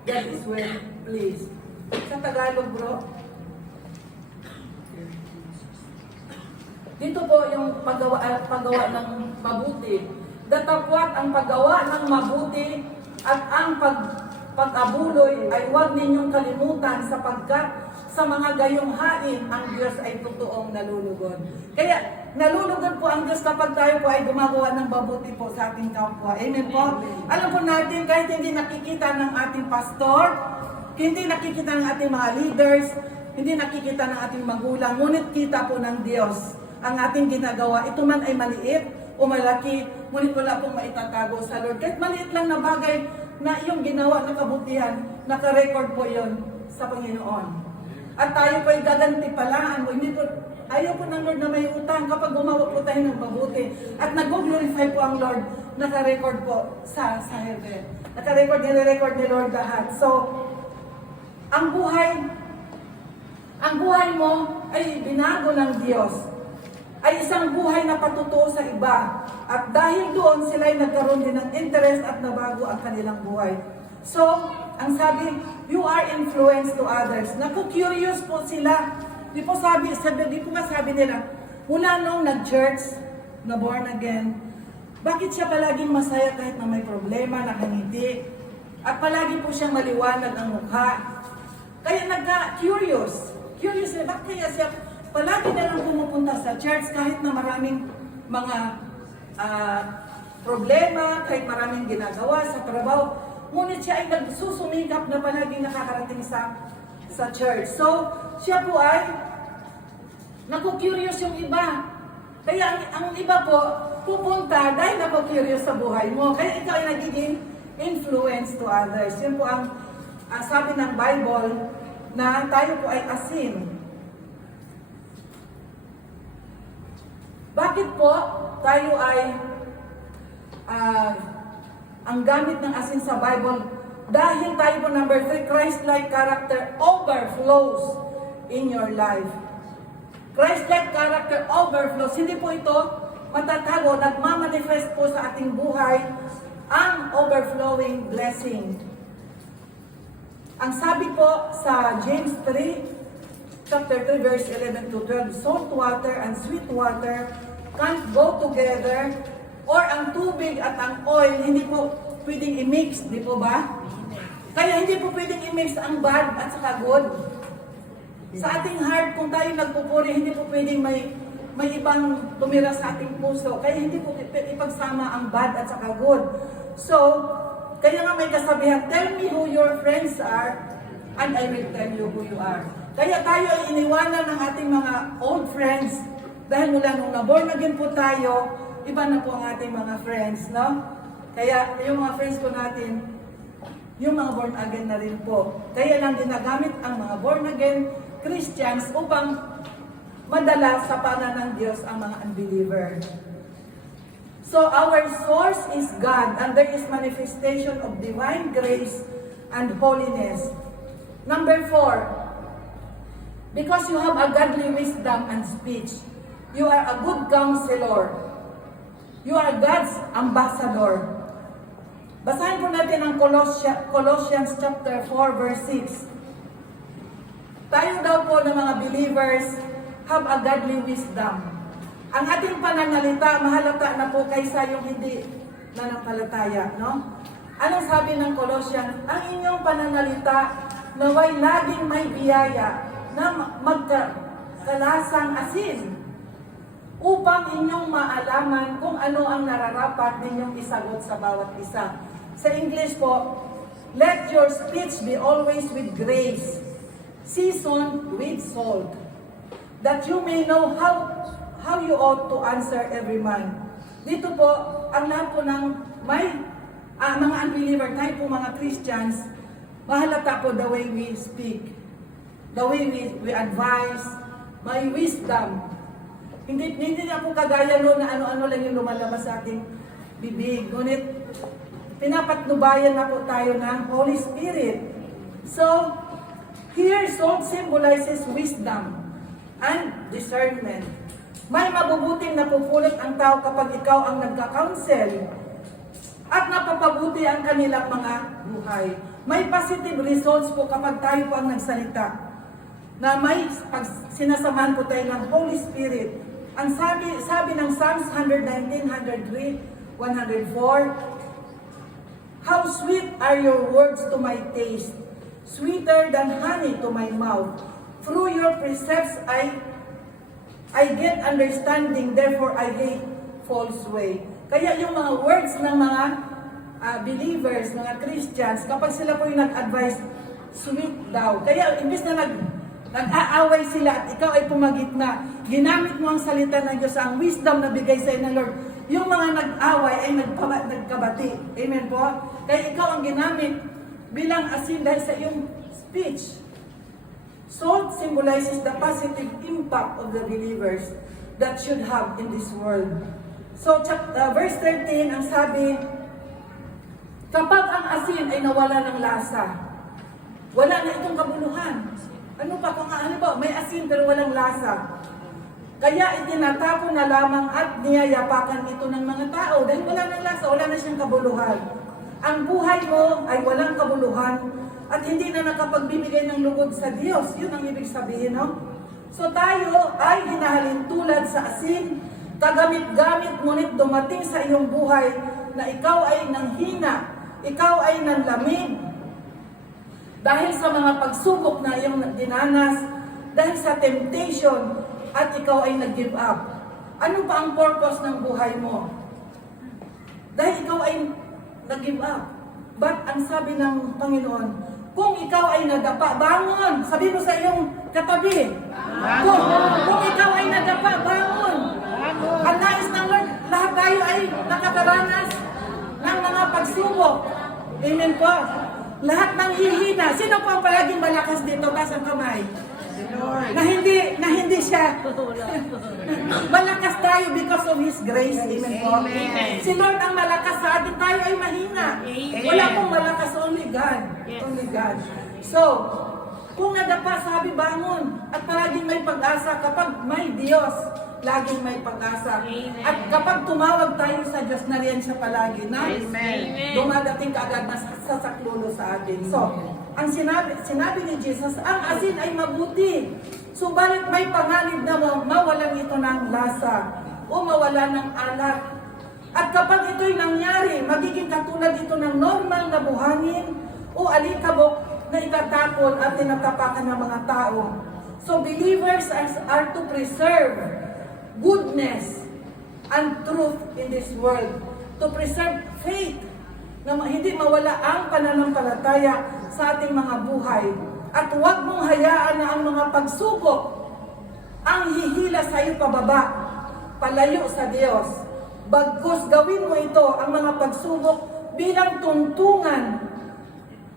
God is well pleased. Sa Tagalog, bro. Dito po yung paggawa ng mabuti. Datapwat ang paggawa ng mabuti at ang pag-abuloy ay huwag ninyong kalimutan sapagkat sa mga gayong hain ang Diyos ay totoong nalulugod. Kaya nalulugod po ang Diyos kapag tayo po ay gumagawa ng mabuti po sa ating kapwa. Amen po? Alam po natin, kahit hindi nakikita ng ating pastor, hindi nakikita ng ating mga leaders, hindi nakikita ng ating magulang, ngunit kita po ng Diyos ang ating ginagawa. Ito man ay maliit o malaki, ngunit wala pong maitatago sa Lord. Kahit maliit lang na bagay na iyong ginawa na kabutihan, naka-record po yon sa Panginoon. At tayo po ay gagantipalaan mo. Hindi po, ayaw po ng Lord na may utang kapag gumawa po tayo ng mabuti. At nag-glorify po ang Lord, naka-record po sa heaven. Naka-record, nire-record ni Lord lahat. So, ang buhay ang buhay mo ay binago ng Diyos, ay isang buhay na patutuo sa iba. At dahil doon, sila ay nagkaroon din ng interest at nabago ang kanilang buhay. So, ang sabi, you are influence to others. Naku-curious po sila. Di po sabi nila, mula nung nag-church, na born again, bakit siya palaging masaya kahit na may problema, nakangiti, at palagi po siyang maliwanag ang mukha. Kaya nagka-curious. Curious sila, bakit kaya siya palagi na lang pumupunta sa church kahit na maraming mga problema, kahit maraming ginagawa sa trabaho. Ngunit siya ay nagsusumikap na palaging nakakarating sa church. So, siya po ay naku-curious yung iba. Kaya ang iba po, pupunta dahil naku-curious sa buhay mo. Kaya ikaw ay nagiging influence to others. Yun po ang sabi ng Bible na tayo po ay asin. Bakit po tayo ay ang gamit ng asin sa Bible? Dahil tayo po number 3, Christ-like character overflows in your life. Christ-like character overflows. Hindi po ito matatago, nagmamanifest po sa ating buhay ang overflowing blessing. Ang sabi po sa James 3, chapter 3, verse 11 to 12, salt water and sweet water can't go together, or ang tubig at ang oil hindi po pwedeng i-mix, di po ba? Kaya hindi po pwedeng i-mix ang bad at saka good. Sa ating heart, kung tayo nagpupuri, hindi po pwedeng may ibang tumira sa ating puso. Kaya hindi po ipagsama ang bad at saka good. So, kaya nga may kasabihan, tell me who your friends are, and I will tell you who you are. Kaya tayo ay iniwanan ng ating mga old friends, dahil mula nung na-born again po tayo, iba na po ang ating mga friends, no? Kaya yung mga friends ko natin, yung mga born again na rin po. Kaya lang ginagamit ang mga born again Christians upang madala sa pana ng Diyos ang mga unbeliever. So our source is God, and there is manifestation of divine grace and holiness. Number 4, because you have a godly wisdom and speech, you are a good counselor. You are God's ambassador. Basahin po natin ang Colossians chapter 4, verse 6. Tayo daw po ng mga believers have a godly wisdom. Ang ating pananalita, mahalata na po kaysa yung hindi nanampalataya, no? Anong sabi ng Colossians? Ang inyong pananalita naway laging may biyaya na magkalasang asin upang inyong maalaman kung ano ang nararapat ninyong isagot sa bawat isa. Sa English po, let your speech be always with grace, seasoned with salt, that you may know how you ought to answer every man. Dito po, ang lahat po ng mga unbeliever, tayo po mga Christians, mahalata po the way we speak, the way we advise, may wisdom. Hindi na po kagaya no na ano-ano lang yung lumalabas sa ating bibig. Ngunit, pinapatnubayan na po tayo ng Holy Spirit. So, here, salt symbolizes wisdom and discernment. May mabubuting napupulot ang tao kapag ikaw ang nagka-counsel at napapabuti ang kanilang mga buhay. May positive results po kapag tayo po ang nagsalita na may sinasamahan po tayo ng Holy Spirit. Ang sabi ng Psalms 119, 103, 104, how sweet are your words to my taste, sweeter than honey to my mouth. Through your precepts I get understanding, therefore I hate false way. Kaya yung mga words ng mga believers, mga Christians, kapag sila po yung nag-advise, sweet daw. Kaya imbis na nag-aaway sila at ikaw ay pumagitna, ginamit mo ang salita ng Diyos, ang wisdom na bigay sa ng Lord. Yung mga nag-away ay nagkabati. Amen po? Kaya ikaw ang ginamit bilang asin dahil sa iyong speech. Salt symbolizes the positive impact of the believers that should have in this world. So, verse 13, ang sabi, kapag ang asin ay nawala ng lasa, wala na itong kabuluhan. Ano pa kung ano ba, may asin pero walang lasa. Kaya itinatapon na lamang at niyayapakan ito ng mga tao dahil wala nang lasa, wala na siyang kabuluhan. Ang buhay mo ay walang kabuluhan at hindi na nakapagbibigay ng lugod sa Diyos. Yun ang ibig sabihin, no? So tayo ay hinahalin tulad sa asin, kagamit-gamit, ngunit dumating sa iyong buhay na ikaw ay nanghina, ikaw ay nanlamig, dahil sa mga pagsubok na iyong dinanas, dahil sa temptation, at ikaw ay nag-give up. Ano pa ang purpose ng buhay mo? Dahil ikaw ay nag-give up. But ang sabi ng Panginoon, kung ikaw ay nadapa, bangon! Sabi mo sa iyong katabi. Kung ikaw ay nadapa, bangon! Ang nais ng Lord, lahat tayo ay nakakaranas ng mga pagsubok. Amen po. Lahat ng hihina. Sino po ang palaging malakas dito? Taas ang kamay. Na hindi siya. Malakas tayo because of His grace. Amen po. Amen. Si Lord ang malakas sa atin. Tayo ay mahina. Wala pong malakas. Only God. Only God. So, kung nadapa, sabi bangon. At palaging may pag-asa kapag may Diyos. Laging may pag-asa. At kapag tumawag tayo sa Diyos, nariyan siya palagi na dumadating kaagad na sasaklulo sa atin. So, ang sinabi ni Jesus, ang asin ay mabuti. Subalit may panganib na mawalan ito ng lasa o mawalan ng alak. At kapag ito'y nangyari, magiging katulad ito ng normal na buhangin o alikabok na itatapon at tinatapakan ng mga tao. So believers are to preserve goodness and truth in this world. To preserve faith, na hindi mawala ang pananampalataya sa ating mga buhay. At huwag mong hayaan na ang mga pagsubok ang hihila sa iyo pababa, palayo sa Diyos. Bagkus gawin mo ito, ang mga pagsubok, bilang tuntungan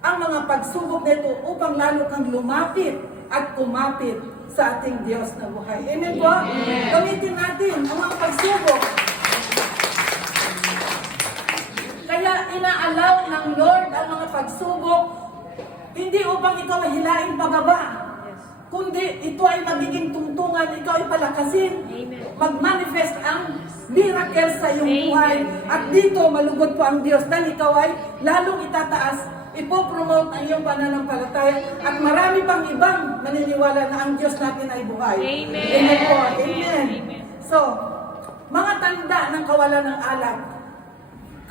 ang mga pagsubok nito upang lalo kang lumapit at kumapit sa ating Diyos na buhay. Amen po? Gamitin natin ang mga pagsubok. Kaya inaalaw ng Lord ang mga pagsubok, hindi upang ikaw ay hilain pababa, kundi ito ay magiging tungtungan, ikaw ay palakasin, mag-manifest ang miracle sa iyong buhay, at dito malugod po ang Diyos dahil ikaw ay lalong itataas, ipopromote ang iyong pananampalataya, at marami pang ibang maniniwala na ang Diyos natin ay buhay. Amen. Amen po. Amen. So, mga tanda ng kawalan ng alak.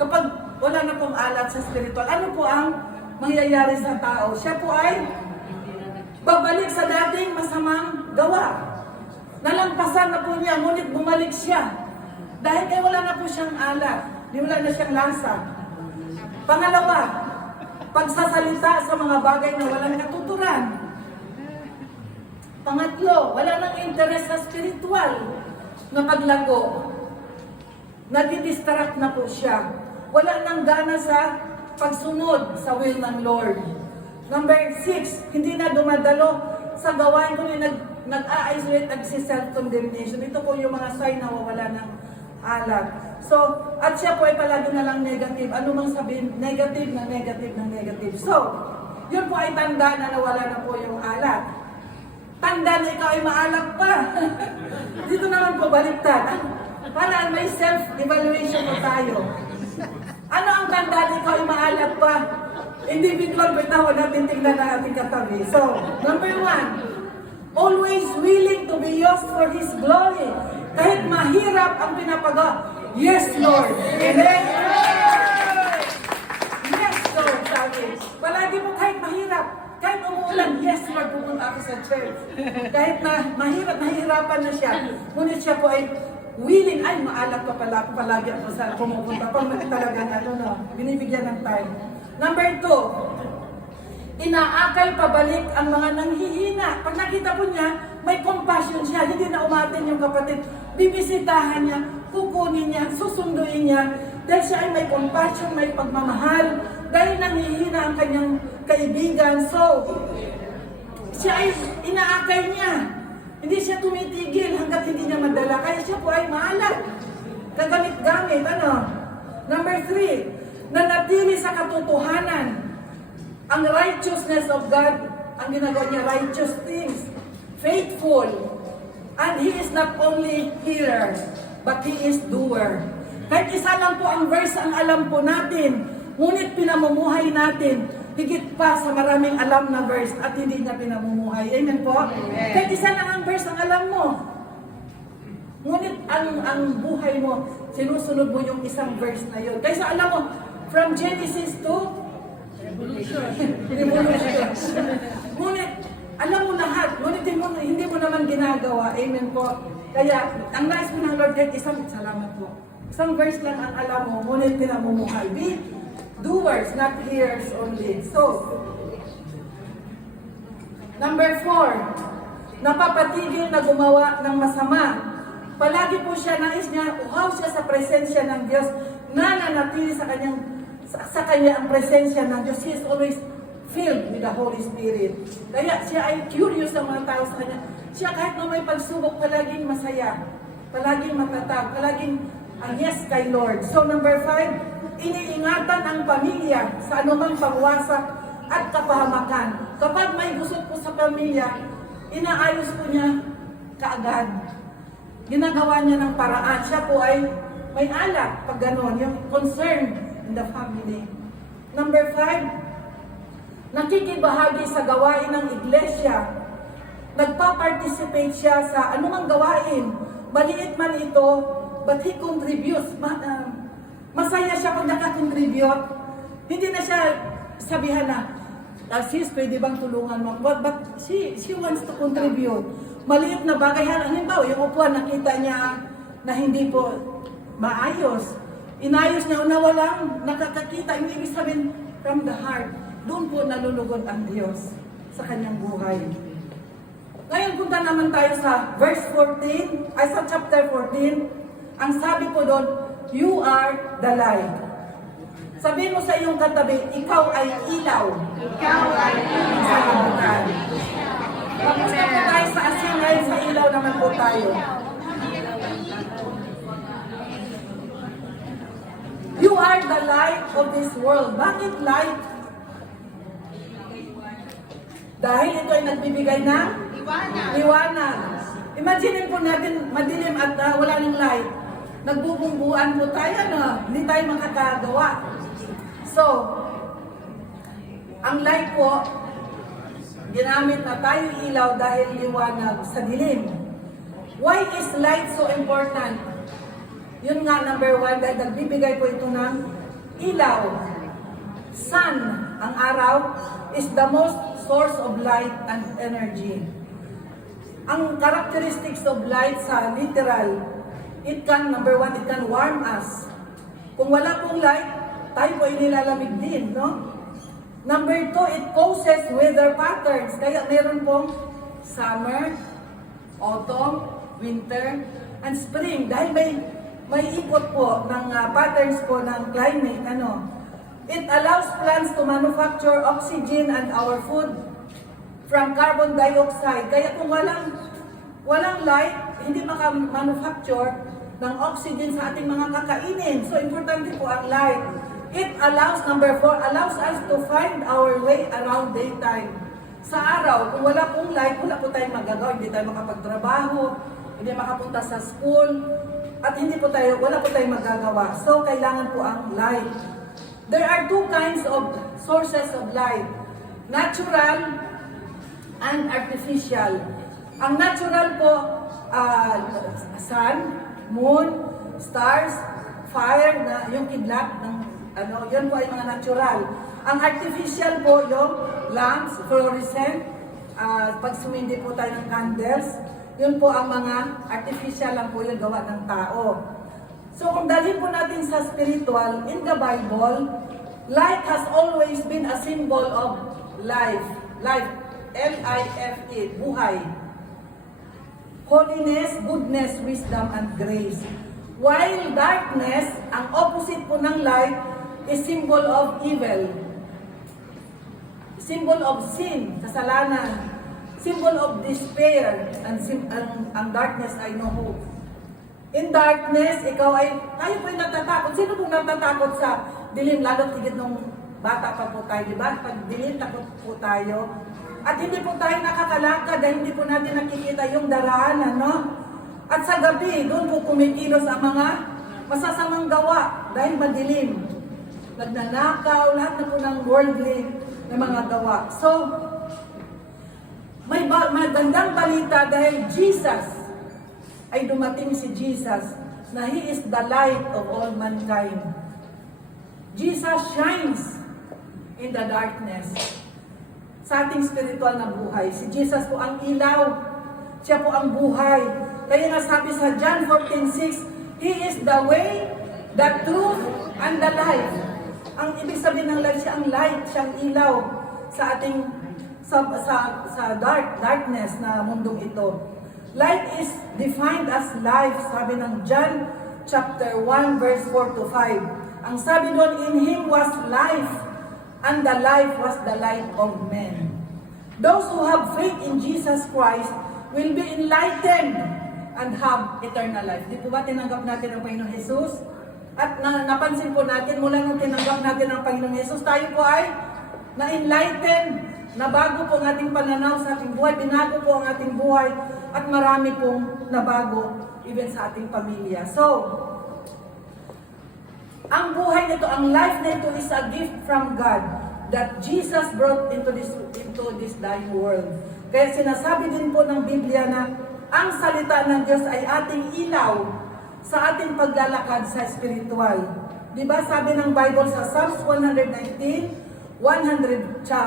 Kapag wala na pong alat sa spiritual, ano po ang mangyayari sa tao? Siya po ay babalik sa dating masamang gawa. Nalampasan na po niya, ngunit bumalik siya. Dahil kaya wala na po siyang alat, wala na siyang lasa. Pangalawa, pagsasalita sa mga bagay na walang katuturan. Pangatlo, wala nang interes sa spiritual na paglago. Nadidistract na po siya. Wala nang gana sa pagsunod sa will ng Lord. Number 6, hindi na dumadalo sa gawain kung nag-a-isolate, nagsi-self-condemnation. Ito po yung mga sign na wawala ng alat. So, at siya po ay palagi na lang negative. Ano mang sabihin, negative na negative na negative. So, yun po ay tanda na nawala na po yung alat. Tanda na ikaw ay maalat pa. Dito naman po baliktad. Para may self-evaluation po tayo. Ano ang tanda na ikaw ay maalat pa? Individual, bitaw natin tingnan na ating katabi. So, number 1, always willing to be used for His glory. Kahit mahirap ang pinapagawa. Yes, Lord. Amen. Yes, Lord. Sabi. Palagi po kahit mahirap, kahit umuulan, yes, Lord, pupunta ako sa church. Kahit na mahirap, nahihirapan na siya. Ngunit siya po ay willing, ay maalat pa pala ako palagi ako sa pumupunta. Pag talagang binibigyan ng time. Number 2, inaakay pabalik ang mga nanghihina. Pag nakita po niya, may compassion siya, hindi na umatin yung kapatid. Bibisitahan niya, kukunin niya, susunduin niya. Dahil siya ay may compassion, may pagmamahal. Dahil nanghihina ang kanyang kaibigan. So, siya ay inaakay niya. Hindi siya tumitigil hanggat hindi niya madala. Kaya siya po ay maalat. Kagamit-gamit. Number 3, nanatili sa katotohanan. Ang righteousness of God ang ginagawa niya, righteous things, faithful. And He is not only hearer, but He is doer. Kahit isa lang po ang verse ang alam po natin, ngunit pinamumuhay natin, higit pa sa maraming alam na verse at hindi niya pinamumuhay. Amen po? Amen. Kahit isa lang ang verse ang alam mo, ngunit ang buhay mo, sinusunod mo yung isang verse na yun. Kaysa alam mo, from Genesis to Revolution. Ngunit, alam mo lahat, ngunit hindi mo naman ginagawa. Amen po. Kaya, ang nais mo ng Lord, kahit isang, salamat po. Isang verse lang ang alam mo, ngunit pinamumuhay. Be doers, not hearers only. So, number 4, napapatigil na gumawa ng masama. Palagi po siya, nais niya, uhaw siya sa presensya ng Diyos, nananatili sa kanya ang presensya ng Diyos. He is always filled with the Holy Spirit. Kaya siya ay curious sa mga tao sa kanya. Siya kahit na may pagsubok, palaging masaya, palaging matatag, palaging yes kay Lord. So number 5, iniingatan ang pamilya sa anumang pangwasak at kapahamakan. Kapag may gusot po sa pamilya, inaayos po niya kaagad. Ginagawa niya ng paraan. Siya po ay may alak pag gano'n, yung concern in the family. Number 5, nakikibahagi sa gawain ng iglesia. Nagpa-participate siya sa anumang gawain. Maliit man ito, but he contributes. Masaya siya pag nakakontribute. Hindi na siya sabihan na, sis, pwede bang tulungan mo? But she wants to contribute. Maliit na bagay, halimbawa, yung upuan, nakita niya na hindi po maayos. Inayos niya na walang nakakakita. Yung ibig sabihin, from the heart, doon po nalulugod ang Diyos sa kanyang buhay. Ngayon, punta naman tayo sa verse 14, ay sa chapter 14. Ang sabi po doon, you are the light. Sabihin mo sa iyong katabi, ikaw ay ilaw. Ikaw ay ilaw sa kabutan. Kamusta po tayo sa asin ngayon, sa ilaw naman po tayo. You are the light of this world. Bakit light? Dahil ito ay nagbibigay ng liwanag. Imagine po natin, madilim at wala ng light. Nagbubungbuan po tayo, hindi tayo makakagawa. So, ang light po, ginamit na tayo ilaw dahil liwanag sa dilim. Why is light so important? Yun nga, number 1, dahil nagbibigay po ito ng ilaw. Sun, ang araw, is the most source of light and energy. Ang characteristics of light sa literal, it can, number 1, it can warm us. Kung wala pong light, tayo po inilalamig din, no? Number 2, it causes weather patterns. Kaya meron pong summer, autumn, winter, and spring. Dahil may ikot po ng patterns po ng climate, ano? It allows plants to manufacture oxygen and our food from carbon dioxide. Kaya kung walang light, hindi maka-manufacture ng oxygen sa ating mga kakainin. So, importante po ang light. It allows, number 4, allows us to find our way around daytime. Sa araw, kung wala pong light, wala po tayong magagawa. Hindi tayo makapagtrabaho, hindi makapunta sa school, at wala po tayong magagawa. So, kailangan po ang light. There are two kinds of sources of light. Natural and artificial. Ang natural po, sun, moon, stars, fire, yung kidlat, yun po ay mga natural. Ang artificial po, yung lamps, fluorescent, pag sumindi po tayo ng candles, yun po ang mga artificial lang po yung gawa ng tao. So kung dalhin po natin sa spiritual, in the Bible, light has always been a symbol of life. Life, L-I-F-E, buhay. Holiness, goodness, wisdom, and grace. While darkness, ang opposite po ng light, is symbol of evil. Symbol of sin, kasalanan. Symbol of despair, and ang darkness ay no hope. In darkness, tayo po'y natatakot. Sino pong natatakot sa dilim? Lalo tigit nung bata pa po tayo, di ba? Pag dilim, takot po tayo. At hindi po tayo nakakalakad dahil hindi po natin nakikita yung daraanan, no? At sa gabi, doon po kumikilos ang mga masasamang gawa dahil madilim. Nagnanakaw, lahat na po ng worldly na mga gawa. So, may magandang balita dahil Jesus, ay dumating si Jesus, na He is the light of all mankind. Jesus shines in the darkness. Sa ating spiritual na buhay, si Jesus po ang ilaw, siya po ang buhay. Kaya nga sabi sa John 14:6, He is the way, the truth, and the life. Ang ibig sabihin ng life, siya ang light, siya ang ilaw sa ating darkness na mundong ito. Light is defined as life, sabi ng John chapter 1 verse 4 to 5. Ang sabi doon, in Him was life, and the life was the light of men. Those who have faith in Jesus Christ will be enlightened and have eternal life. Di po ba tinanggap natin ang Panginoong Jesus? At napansin po natin, mula nung tinanggap natin ang Panginoong Jesus, tayo po ay na-enlighten, nabago po ang ating pananaw sa ating buhay, binago po ang ating buhay, at marami pong nabago, even sa ating pamilya. So, ang buhay nito, ang life nito is a gift from God that Jesus brought into this dying world. Kaya sinasabi din po ng Biblia na ang salita ng Diyos ay ating ilaw sa ating paglalakad sa spiritual. Diba sabi ng Bible sa Psalms 119,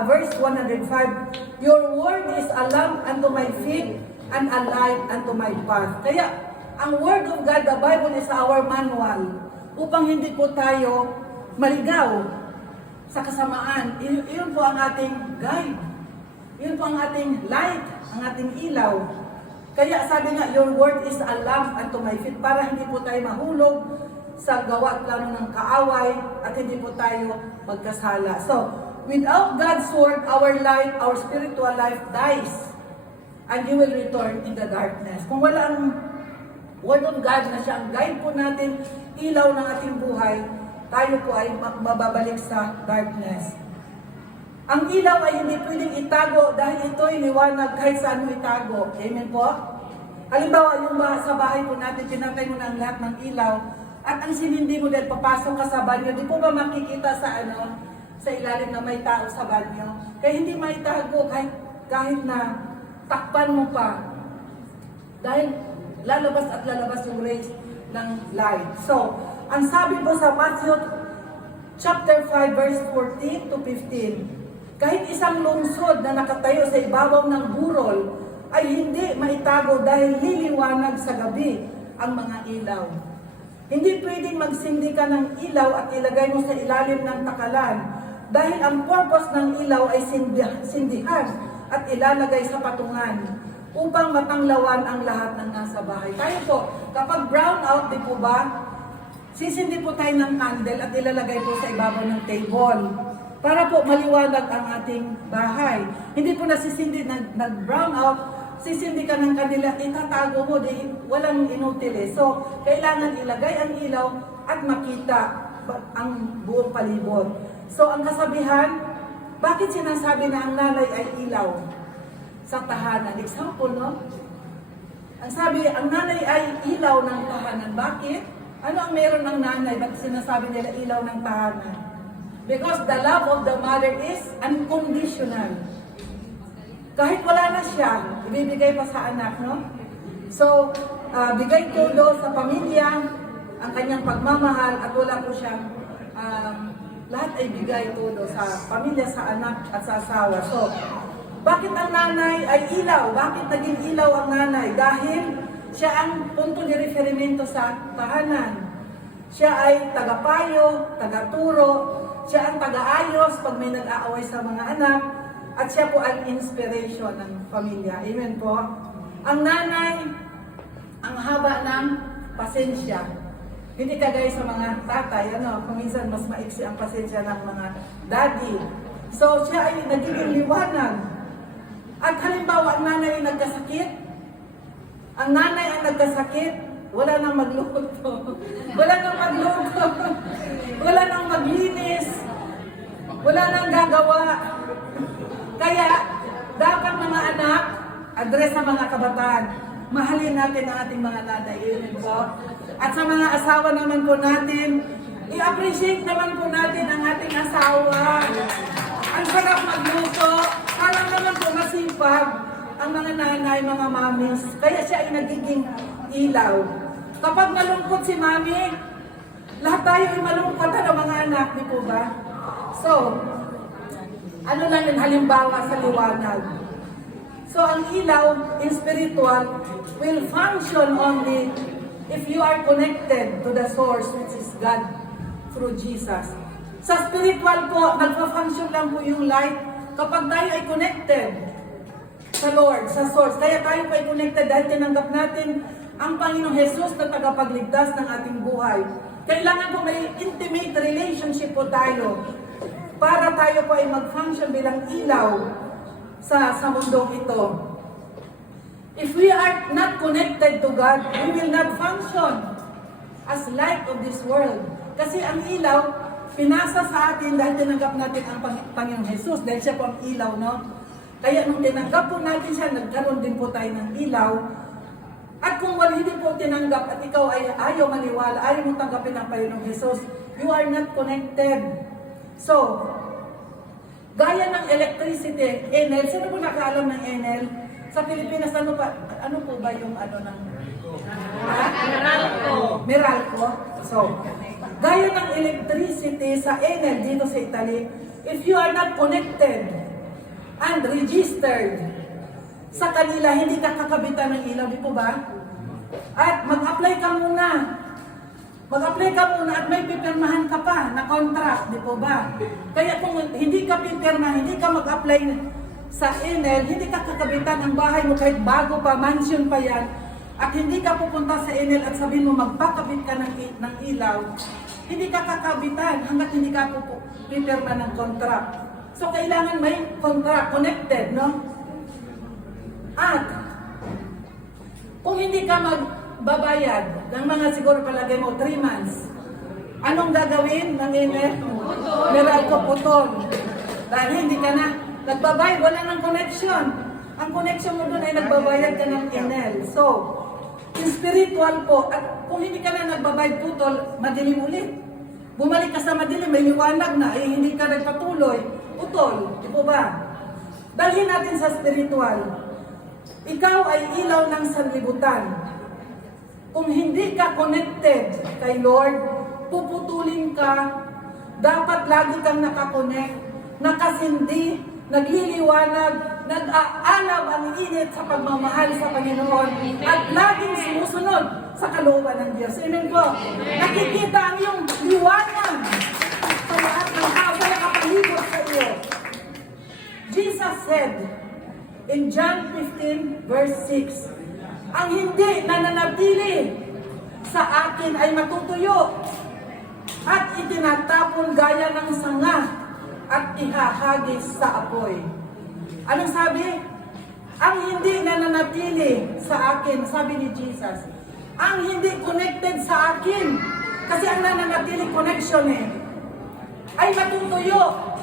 verse 105, Your word is a lamp unto my feet and a light unto my path. Kaya, ang word of God, the Bible is our manual upang hindi po tayo maligaw sa kasamaan. Iyon po ang ating guide. Iyon po ang ating light, ang ating ilaw. Kaya sabi nga, your word is a lamp unto my feet, para hindi po tayo mahulog sa gawa at plano ng kaaway at hindi po tayo magkasala. So, without God's word, our life, our spiritual life dies and you will return in the darkness. Kung walang word of God na siya ang guide po natin, ilaw ng ating buhay, tayo po ay mababalik sa darkness. Ang ilaw ay hindi pwedeng itago dahil ito ay liwanag kahit saan mo itago. Amen po? Halimbawa, yung sa bahay po natin, pinatay mo na ang lahat ng ilaw at ang sinindi mo dahil papasok ka sa banyo, di po ba makikita sa sa ilalim na may tao sa banyo? Kaya hindi maitago kahit na takpan mo pa. Dahil lalabas at lalabas yung rays ng light. So, ang sabi po sa Matthew chapter 5 verse 14 to 15, kahit isang lungsod na nakatayo sa ibabaw ng burol ay hindi maitago dahil liliwanag sa gabi ang mga ilaw. Hindi pwedeng magsindi ka ng ilaw at ilagay mo sa ilalim ng takalan dahil ang purpose ng ilaw ay sindihan at ilalagay sa patungan upang matanglawan ang lahat ng nasa bahay. Tayo po, kapag brown out, di po ba, sisindi po tayo ng candle at ilalagay po sa ibabaw ng table para po maliwanag ang ating bahay. Hindi po nasisindi, nag-brown out, sisindi ka ng kanila, itatago mo, walang inutile. So, kailangan ilagay ang ilaw at makita ang buong palibot. So, ang kasabihan, bakit sinasabi na ang nanay ay ilaw sa tahanan? Example, no? Ang sabi, ang nanay ay ilaw ng tahanan. Bakit? Ano ang meron ng nanay? Bakit sinasabi nila ilaw ng tahanan? Because the love of the mother is unconditional. Kahit wala na siya, ibibigay pa sa anak, no? So, bigay todo sa pamilya, ang kanyang pagmamahal, at wala po siyang, lahat ay bigay todo sa pamilya, sa anak, at sa asawa. So, bakit ang nanay ay ilaw? Bakit naging ilaw ang nanay? Dahil siya ang punto de referimento sa tahanan. Siya ay tagapayo, tagaturo, siya ang taga-ayos pag may nag-aaway sa mga anak, at siya po ang inspiration ng pamilya. Amen po. Ang nanay, ang haba ng pasensya. Hindi kagaya sa mga tatay, kung minsan mas maiksi ang pasensya ng mga daddy. So siya ay nagiging liwanag. At halimbawa, ang nanay ay nagkasakit. Ang nanay ang nagkasakit, wala nang magluto. Wala nang magluto. Wala nang maglinis. Wala nang gagawa. Kaya, address sa mga kabataan. Mahalin natin ang ating mga nanay. Amen po. At sa mga asawa naman po natin, i-appreciate naman po natin ang ating asawa. Ang sarap magluto. Parang naman po masipag ang mga nanay, mga mamis. Kaya siya ay nagiging ilaw. Kapag malungkot si mami, lahat tayo ay malungkot ang mga anak, di po ba? So, ano lang yung halimbawa sa liwanag? So, ang ilaw in spiritual will function only if you are connected to the source, which is God, through Jesus. Sa spiritual po, nagpa-function lang po yung light kapag tayo ay connected sa Lord, sa source. Kaya tayo po ay connected dahil tinanggap natin ang Panginoong Jesus na tagapagligtas ng ating buhay. Kailangan po may intimate relationship po tayo para tayo po ay mag-function bilang ilaw sa mundong ito. If we are not connected to God, we will not function as light of this world. Kasi ang ilaw, pinasa sa atin dahil tinanggap natin ang Panginoong Jesus, dahil siya po ang ilaw, no? Kaya nung tinanggap po natin siya, nagkaroon din po tayo ng ilaw. At kung wala hindi po tinanggap at ikaw ay ayaw maniwala, ayaw mo tanggapin ang Panginoong Jesus, you are not connected. So, gaya ng electricity, Enel, sino po nakaalam ng Enel? Sa Pilipinas, ano po ba yung ng... Meralco. So, gaya ng electricity sa Enel dito sa Italy, if you are not connected and registered sa kanila, hindi ka kakabitan ng ilaw, di po ba? At mag-apply ka muna. Mag-apply ka muna at may pipirmahan ka pa na contract, di po ba? Kaya kung hindi ka pipirma, hindi ka mag-apply sa Enel, hindi ka kakabitan ng bahay mo kahit bago pa, mansion pa yan, at hindi ka pupunta sa Enel at sabihin mo magpakabit ka ng ilaw, hindi ka kakabitan hanggat hindi ka pipirma ng contract. So kailangan may contract, connected, no? At kung hindi ka magbabayad ng mga siguro palagay mo 3 months, anong gagawin ng Enel? Meralco putol. Dahil hindi ka na nagbabayad, wala ng connection. Ang connection mo doon ay nagbabayad ka ng Enel. So, in spiritual po, at kung hindi ka na nagbabayad putol, madilim ulit. Bumalik ka sa madilim, may liwanag na, hindi ka nagpatuloy, putol. Di po ba? Dalhin natin sa spiritual. Ikaw ay ilaw ng sanlibutan. Kung hindi ka connected kay Lord, puputulin ka. Dapat lagi kang nakakonect, nakasindi, nagliliwanag, nag-aalab ang init sa pagmamahal sa Panginoon, at laging sumusunod sa kalooban ng Diyos. Amen po. Nakikita ang iyong liwanag sa lahat ng tao na kapalibot sa iyo. Jesus said, in John 15, verse 6, ang hindi nananatili sa akin ay matutuyo at itinatapon gaya ng sanga at ihahagis sa apoy. Anong sabi? Ang hindi nananatili sa akin, sabi ni Jesus, ang hindi connected sa akin, kasi ang nananatili connection ay matutuyo.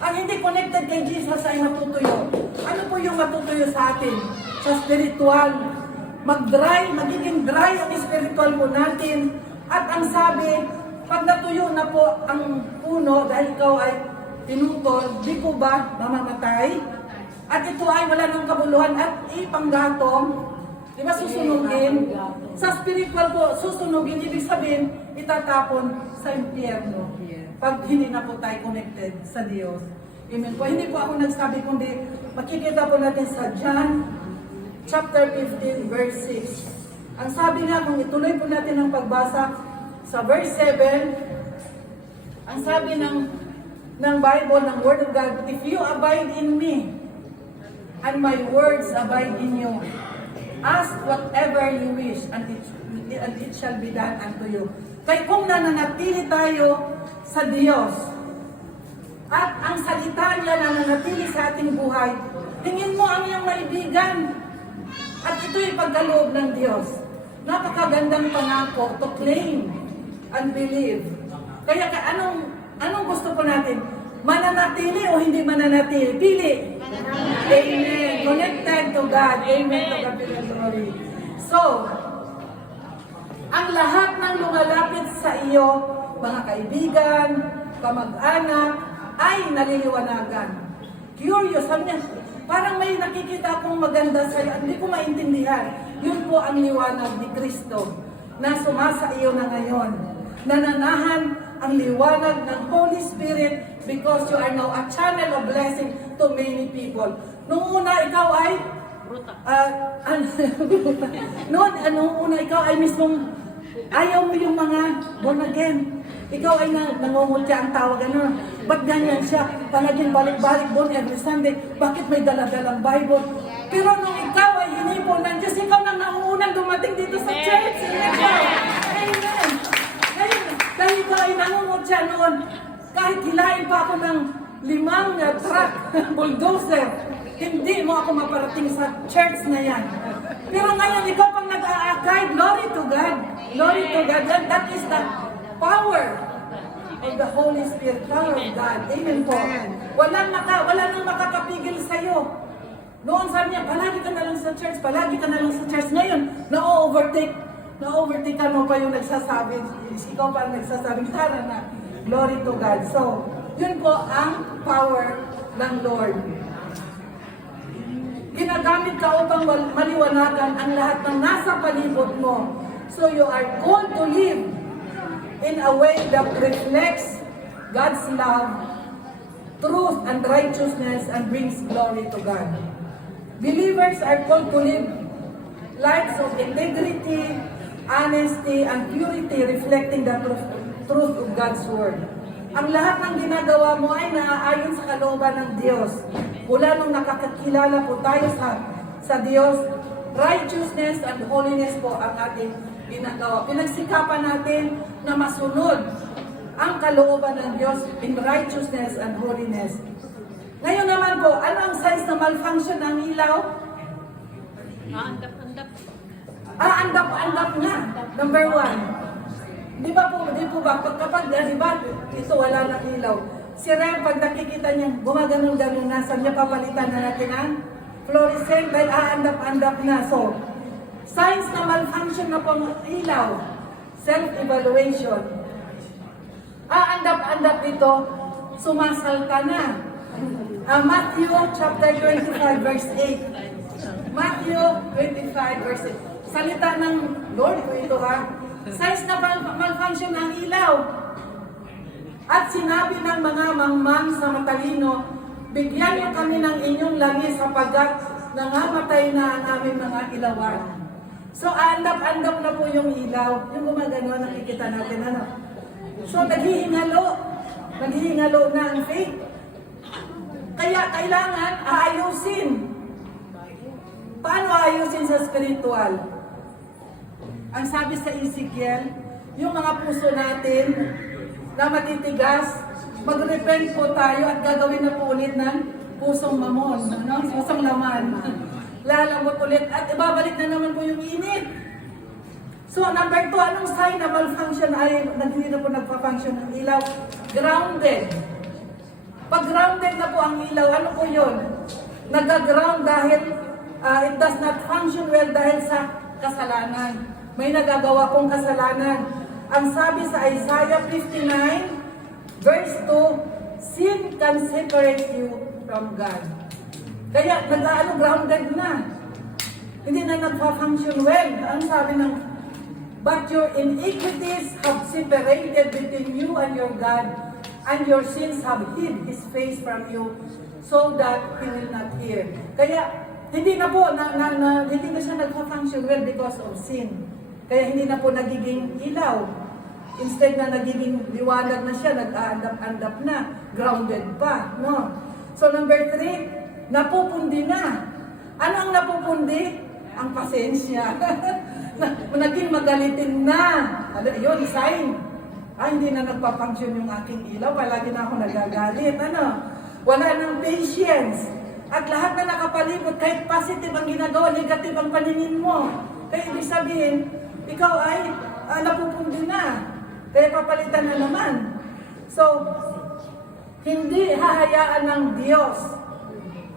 Ang hindi connected kay Jesus ay matutuyo. Ano po yung matutuyo sa atin? Sa spiritual. Mag-dry, magiging dry ang spiritual po natin. At ang sabi, pag natuyo na po ang puno dahil ikaw ay tinutol, di po ba mamamatay? At ito ay wala ng kabuluhan at ipanggatong, di ba susunugin? Sa spiritual po, susunugin, ibig sabihin, itatapon sa impyerno. Pag hindi na po tayo connected sa Diyos. Amen po. Hindi po ako nagsabi, kundi makikita po natin sa John chapter 15, verse 6. Ang sabi nga, kung ituloy po natin ang pagbasa sa verse 7, ang sabi ng Bible, ng Word of God, if you abide in me, and my words abide in you, ask whatever you wish, and it shall be done unto you. Kaya kung nananatili tayo sa Diyos, at ang salita niya nananatili sa ating buhay, tingin mo ang iyong maibigan, at ito'y pagkaloob ng Diyos. Napakagandang pangako to claim and believe. Kaya anong gusto po natin? Mananatili o hindi mananatili? Pili. Amen. Connected Amen to God. Amen to God. Glory. So, ang lahat ng lumalapit sa iyo, mga kaibigan, kamag-anak, ay naliliwanagan. Curious, sabi niya, parang may nakikita akong maganda sa iyo, hindi ko maintindihan. Yun po ang liwanag ni Kristo na sumasa iyo na ngayon. Nananahan ang liwanag ng Holy Spirit because you are now a channel of blessing to many people. Nung una, ikaw ay nung una, ikaw ay mismong ayaw mo yung mga born again. Ikaw ay nangungutya ang tawag, ano? Ba't ganyan siya? Palaging balik-balik doon every Sunday. Bakit may dala-dalang Bible? Pero nung ikaw ay hinipon ng Diyos, ikaw nang nauunang dumating dito sa church. Amen. Dahil ikaw ay nangungutya noon, kahit hilain pa ako ng 5 truck, bulldozer, hindi mo ako maparating sa church na yan. Pero ngayon, ikaw pang nag-aakay, glory to God. Glory to God. That is the power of the Holy Spirit, power of God. Amen po. Wala nang makakapigil sa'yo. Noon sabi niya, palagi ka na lang sa church, palagi ka na lang sa church. Ngayon, na-overtake ka mo pa yung nagsasabi. Ikaw pa ang nagsasabi, tara na. Glory to God. So, yun po ang power ng Lord. Ginagamit ka upang maliwanagan ang lahat ng nasa palibot mo. So you are called to live in a way that reflects God's love, truth, and righteousness and brings glory to God. Believers are called to live lives of integrity, honesty, and purity reflecting the truth of God's Word. Ang lahat ng ginagawa mo ay naaayon sa kalooban ng Diyos. Mula nung nakakakilala po tayo sa Diyos, righteousness and holiness po ang ating ginagawa. Pinagsikapan natin na masunod ang kalooban ng Diyos in righteousness and holiness. Ngayon naman po, ano ang signs na malfunction ng ilaw? Andap na. Number 1. Di ba kapag ito wala ng ilaw. Si Ren, pag nakikita niya, gumaganon-ganon na, saan niya papalitan na natin ang fluorescent dahil aandap-andap na. So, signs na malfunction na po ang ilaw. Self-evaluation. Aandap-andap ito, sumasalta na. Matthew chapter 25 verse 8. Matthew 25 verse 8. Salita ng Lord ko ito ha. Signs na malfunction ng ilaw. At sinabi ng mga mangmang sa matalino, bigyan niyo kami ng inyong langis sapagkat nangamatay na ang aming mga ilawan. So, andap-andap na po yung ilaw. Yung gumagano, nakikita natin, ano? So, naghihingalo na ang faith. Kaya kailangan aayusin. Paano aayusin sa spiritual? Ang sabi sa Ezekiel, yung mga puso natin na matitigas, mag-repent po tayo at gagawin na po ulit ng pusong mamon, no? Pusong laman. Lalambot ulit at ibabalik na naman po yung init. So, number 2, anong sign na malfunction ay hindi na po nagpa-function ng ilaw? Grounded. Pag grounded na po ang ilaw, ano po yun? Nag-ground dahil it does not function well dahil sa kasalanan. May nagagawa pong kasalanan. Ang sabi sa Isaiah 59, verse 2, sin can separate you from God. Kaya grounded na. Hindi na nagpa-function well. Ang sabi ng, but your iniquities have separated between you and your God, and your sins have hid His face from you, so that He will not hear. Kaya, hindi na po, hindi na siya nagpa-function well because of sin. Kaya hindi na po nagiging ilaw. Instead na nagiging liwanag na siya, nag-aandap-andap na, grounded pa, no? So number 3, napupundi na. Ano ang napupundi? Ang pasensya. Naging magalitin na. Yun, sign. Hindi na nagpa-function yung aking ilaw, palagi na ako nagagalit, ano? Wala nang patience. At lahat na nakapalibot, kahit positive ang ginagawa, negative ang paningin mo. Kaya ibig sabihin, ikaw ay napupundi na. Kaya papalitan na naman. So, hindi hahayaan ng Diyos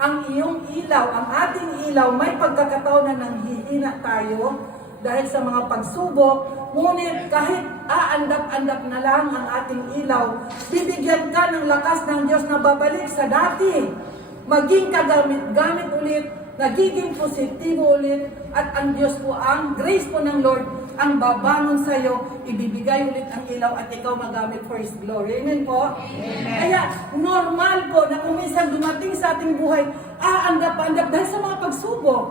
ang iyong ilaw, ang ating ilaw, may pagkakataon na nanghihina tayo dahil sa mga pagsubok, ngunit kahit aandap-andap na lang ang ating ilaw, bibigyan ka ng lakas ng Diyos na babalik sa dati. Maging kagamit-gamit ulit, nagiging positibo ulit, at ang Diyos po, ang grace po ng Lord, ang babangon sa iyo, ibibigay ulit ang ilaw at ikaw magamit for His glory. Amen po? Amen. Kaya normal po na kung minsan dumating sa ating buhay, aandap-andap dahil sa mga pagsubok.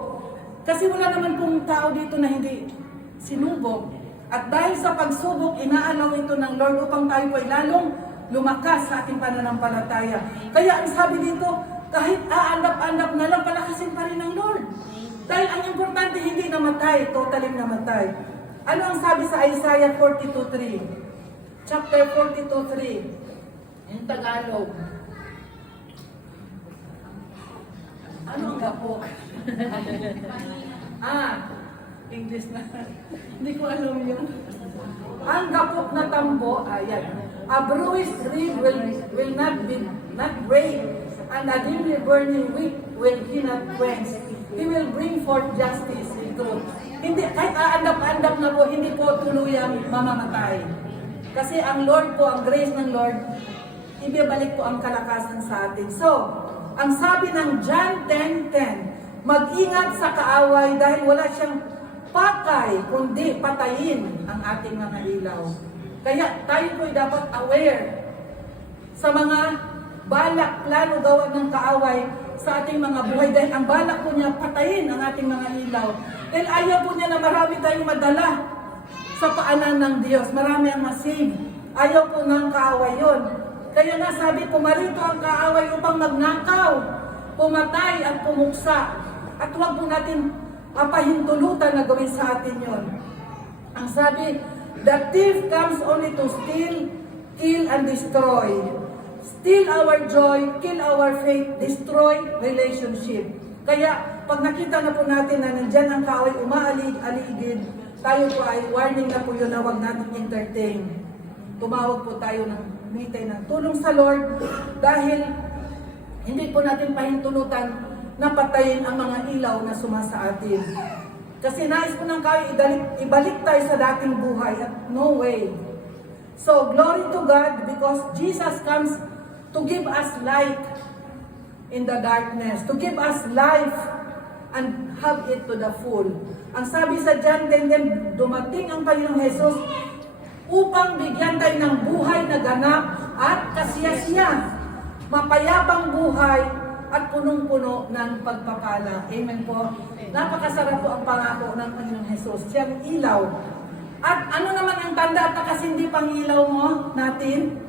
Kasi wala naman pong tao dito na hindi sinubok. At dahil sa pagsubok, inaalaw ito ng Lord upang tayo po ay lalong lumakas sa ating pananampalataya. Kaya ang sabi dito, kahit aandap-andap na lang, palakasin pa rin ng Lord. Dahil ang importante, hindi namatay, totally namatay. Ano ang sabi sa Isaiah 42:3? Chapter 42:3. In Tagalog. Ano ang gapo? English na. Hindi ko alam yun. Ang gapok na tambo, ayan. A bruised reed will not break, and a dimly burning wick will he not quench. He will bring forth justice and truth. Hindi, kahit aandap-andap na po, hindi po tuluyang mamamatay. Kasi ang Lord po, ang grace ng Lord, ibabalik po ang kalakasan sa atin. So, ang sabi ng John 10:10, mag-ingat sa kaaway dahil wala siyang pakay, kundi patayin ang ating mga ilaw. Kaya tayo po dapat aware sa mga balak, plano, gawa ng kaaway sa ating mga buhay. Dahil ang balak po niya, patayin ang ating mga ilaw. Dahil ayaw po niya na marami tayong madala sa paanan ng Diyos. Marami ang masave. Ayaw po ng kaaway yun. Kaya nga sabi, pumarito ang kaaway upang magnakaw, pumatay at pumuksa. At huwag po natin pahintulutan na gawin sa atin yon. Ang sabi, the thief comes only to steal, kill, and destroy. Steal our joy, kill our faith, destroy relationship. Kaya, pag nakita na po natin na nandyan ang kaaway umaalig-aligid, tayo po ay warning na po yun na huwag natin entertain. Tumawag po tayo ng mitay ng tulong sa Lord dahil hindi po natin pahintulutan na patayin ang mga ilaw na sumasa atin. Kasi nais po ng kaaway ibalik tayo sa dating buhay at no way. So, glory to God because Jesus comes to give us light in the darkness, to give us life and have it to the full. Ang sabi sa John 10:10, dumating ang Panginoong Jesus upang bigyan tayo ng buhay na ganap at kasiyasiya, mapayapang buhay at punong-puno ng pagpapala. Amen po. Napakasarap po ang pangako ng Panginoong Jesus. Siyang ilaw. At ano naman ang tanda at nakasindi pang ilaw mo natin?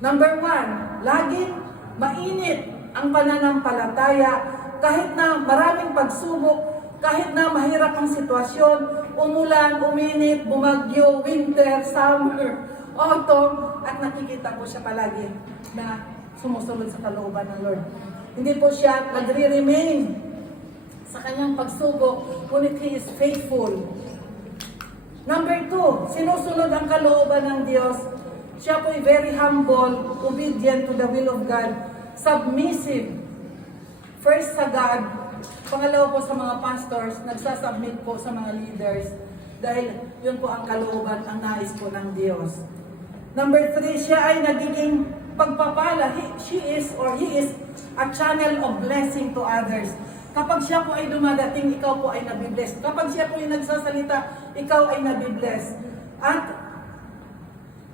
Number 1, laging mainit ang pananampalataya kahit na maraming pagsubok, kahit na mahirap ang sitwasyon, umulan, uminit, bumagyo, winter, summer, autumn, at nakikita po siya palagi na sumusunod sa kalooban ng Lord. Hindi po siya nagre-remain sa kanyang pagsubok, ngunit He is faithful. Number 2, sinusunod ang kalooban ng Diyos. Siya po ay very humble, obedient to the will of God, submissive. First sa God, pangalawa po sa mga pastors, nagsasubmit po sa mga leaders dahil yun po ang kalooban, ang nais po ng Diyos. Number 3, siya ay nagiging pagpapala. He is a channel of blessing to others. Kapag siya po ay dumadating, ikaw po ay nabibless. Kapag siya po ay nagsasalita, ikaw ay nabibless. At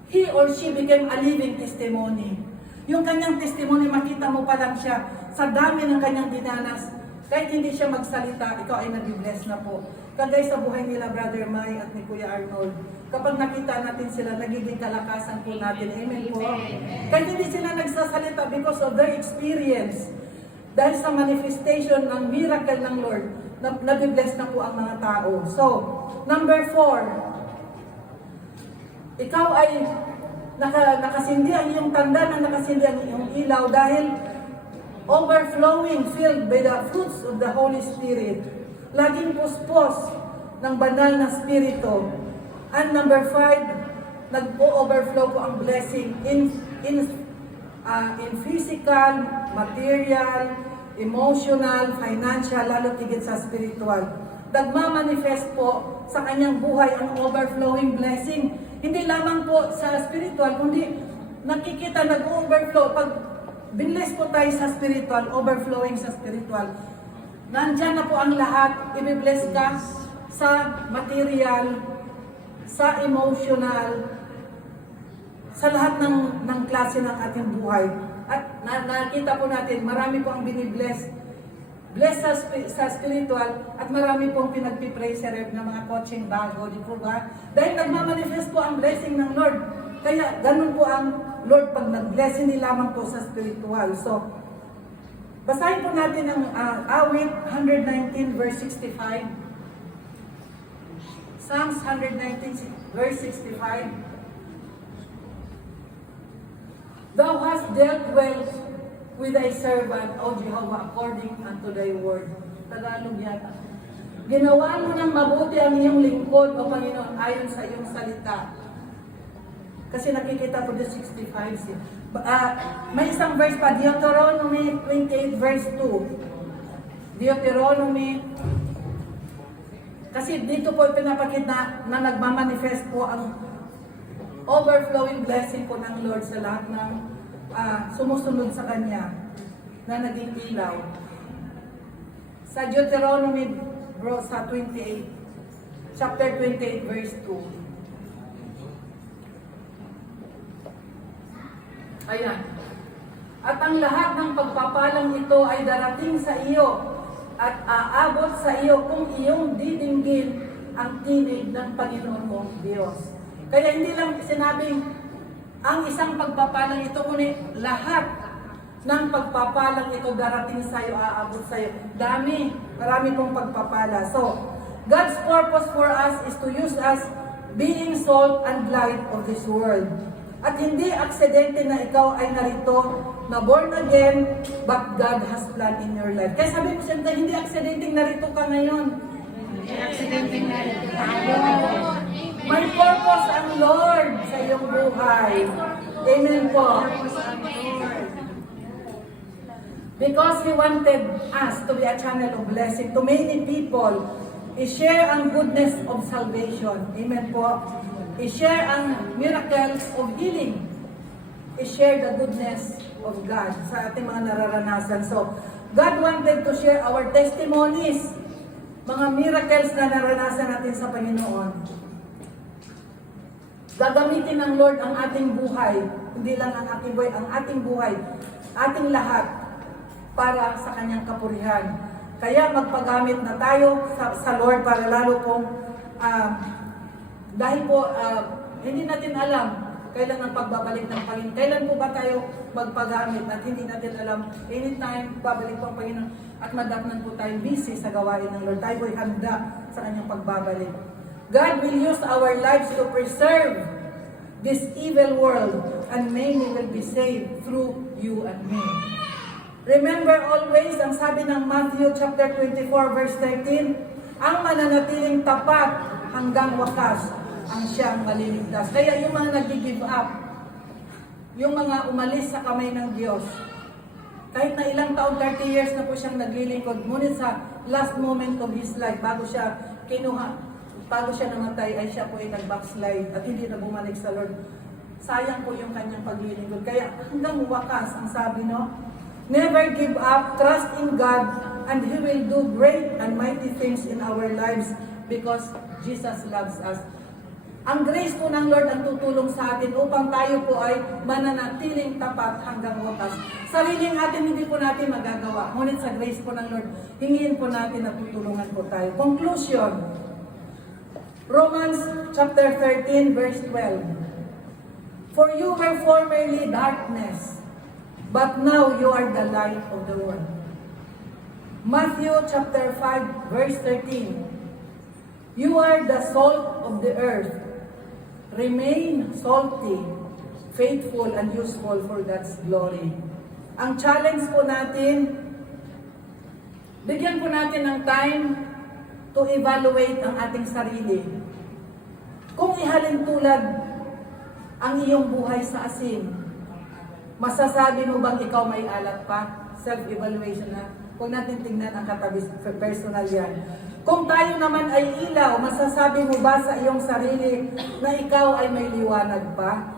he or she became a living testimony. Yung kanyang testimony, makita mo pa lang siya sa dami ng kanyang dinanas. Kahit hindi siya magsalita, ikaw ay nabibless na po. Kagay sa buhay nila, Brother Mai at ni Kuya Arnold. Kapag nakita natin sila, nagiging kalakasan po natin. Amen po. Kahit hindi sila nagsasalita because of their experience. Dahil sa manifestation ng miracle ng Lord, nabibless na po ang mga tao. So, number 4, ikaw ay nakasindi ang iyong tanda na nakasindi ang iyong ilaw dahil overflowing, filled by the fruits of the Holy Spirit. Laging puspos ng banal na spirito. And number 5, nag-overflow po ang blessing in physical, material, emotional, financial, lalo tigit sa spiritual. Nagmamanifest po sa kanyang buhay ang overflowing blessing. Hindi lamang po sa spiritual, kundi nakikita nag-overflow. Pag binless po tayo sa spiritual, overflowing sa spiritual, nandyan na po ang lahat. Ibibless ka sa material, sa emotional, sa lahat ng klase ng ating buhay. At nakita po natin, marami po ang binibless. Bless sa spiritual at marami pong pinagpipreserve ng mga coaching bago, di po ba? Dahil nagmamanifest po ang blessing ng Lord. Kaya ganun po ang Lord pag nag-bless, hindi lamang po sa spiritual. So, basahin po natin ang awit 119 verse 65. Psalms 119 verse 65. Thou hast dealt well with thy servant, O Jehovah, according unto thy word. Tagalog yata. Ginawa mo ng mabuti ang iyong lingkod, O Panginoon, ayon sa iyong salita. Kasi nakikita po the 65. May isang verse pa, Deuteronomy 28 verse 2. Deuteronomy. Kasi dito po pinapakita na nagmamanifest po ang overflowing blessing po ng Lord sa lahat ng sumusunod sa Kanya na naging ilaw. Sa Deuteronomy, bro, sa 28, chapter 28, verse 2. Ayan. At ang lahat ng pagpapalang ito ay darating sa iyo at aabot sa iyo kung iyong didinggin ang tinig ng Panginoon mong Diyos. Kaya hindi lang sinabing ang isang pagpapalang ito, kundi lahat ng pagpapalang ito darating sa iyo, aabot sa iyo. Marami pong pagpapala. So, God's purpose for us is to use us being salt and light of this world. At hindi aksidente na ikaw ay narito, na born again, but God has planned in your life. Kaya sabi ko siyempre, hindi aksidente narito ka ngayon. Hindi aksidente narito tayo. May purpose ang Lord sa iyong buhay. Amen po. Because He wanted us to be a channel of blessing to many people, i-share ang goodness of salvation. Amen po. I-share ang miracles of healing. I-share the goodness of God sa ating mga nararanasan. So, God wanted to share our testimonies, mga miracles na naranasan natin sa Panginoon. Gagamitin ng Lord ang ating buhay, hindi lang ang ating buhay, ang ating buhay, ating lahat, para sa Kanyang kapurihan. Kaya magpagamit na tayo sa Lord para lalo pong, dahil po, hindi natin alam kailan ang pagbabalik ng Panginoon. Kailan po ba tayo magpagamit at hindi natin alam, anytime babalik po ang Panginoon at madatnan po tayo busy sa gawain ng Lord. Tayo po'y handa sa Kanyang pagbabalik. God will use our lives to preserve this evil world and many will be saved through you and me. Remember always, ang sabi ng Matthew chapter 24 verse 13, ang mananatiling tapat hanggang wakas ang siyang maliligtas. Kaya yung mga nag-give up, yung mga umalis sa kamay ng Diyos, kahit na ilang taon, 30 years na po siyang naglilingkod, ngunit sa last moment of his life, bago siya namatay, ay siya po ay nag-backslide at hindi na bumalik sa Lord. Sayang po yung kanyang paglilingkod. Kaya hanggang wakas, ang sabi, no? Never give up, trust in God, and He will do great and mighty things in our lives because Jesus loves us. Ang grace po ng Lord ang tutulong sa atin upang tayo po ay mananatiling tapat hanggang wakas. Sariling atin hindi po natin magagawa. Ngunit sa grace po ng Lord, hingin po natin na tutulungan po tayo. Conclusion. Romans chapter 13 verse 12. For you were formerly darkness, but now you are the light of the world. Matthew chapter 5 verse 13. You are the salt of the earth. Remain salty, faithful, and useful for God's glory. Ang challenge po natin, bigyan po natin ng time to evaluate ang ating sarili. Kung ihalin tulad ang iyong buhay sa asin, masasabi mo bang ikaw may alat pa? Self-evaluation na. Huwag natin tingnan ang katabi, personal yan. Kung tayo naman ay ilaw, masasabi mo ba sa iyong sarili na ikaw ay may liwanag pa?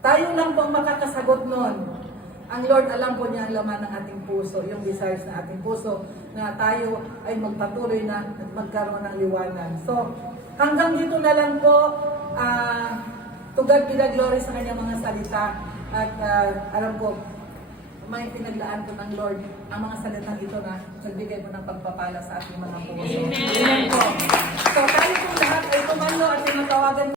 Tayo lang po ang makakasagot nun. Ang Lord, alam po niya ang laman ng ating puso, yung desires ng ating puso, na tayo ay magpatuloy na at magkaroon ng liwanag. So, hanggang dito na lang po, to God be the glory sa kanyang mga salita. At alam ko, may pinaglaan po ng Lord ang mga salitang ito na nagbigay po ng pagpapala sa ating mga puso. Amen po. So, tayo po lahat ay tumalo at tinatawagan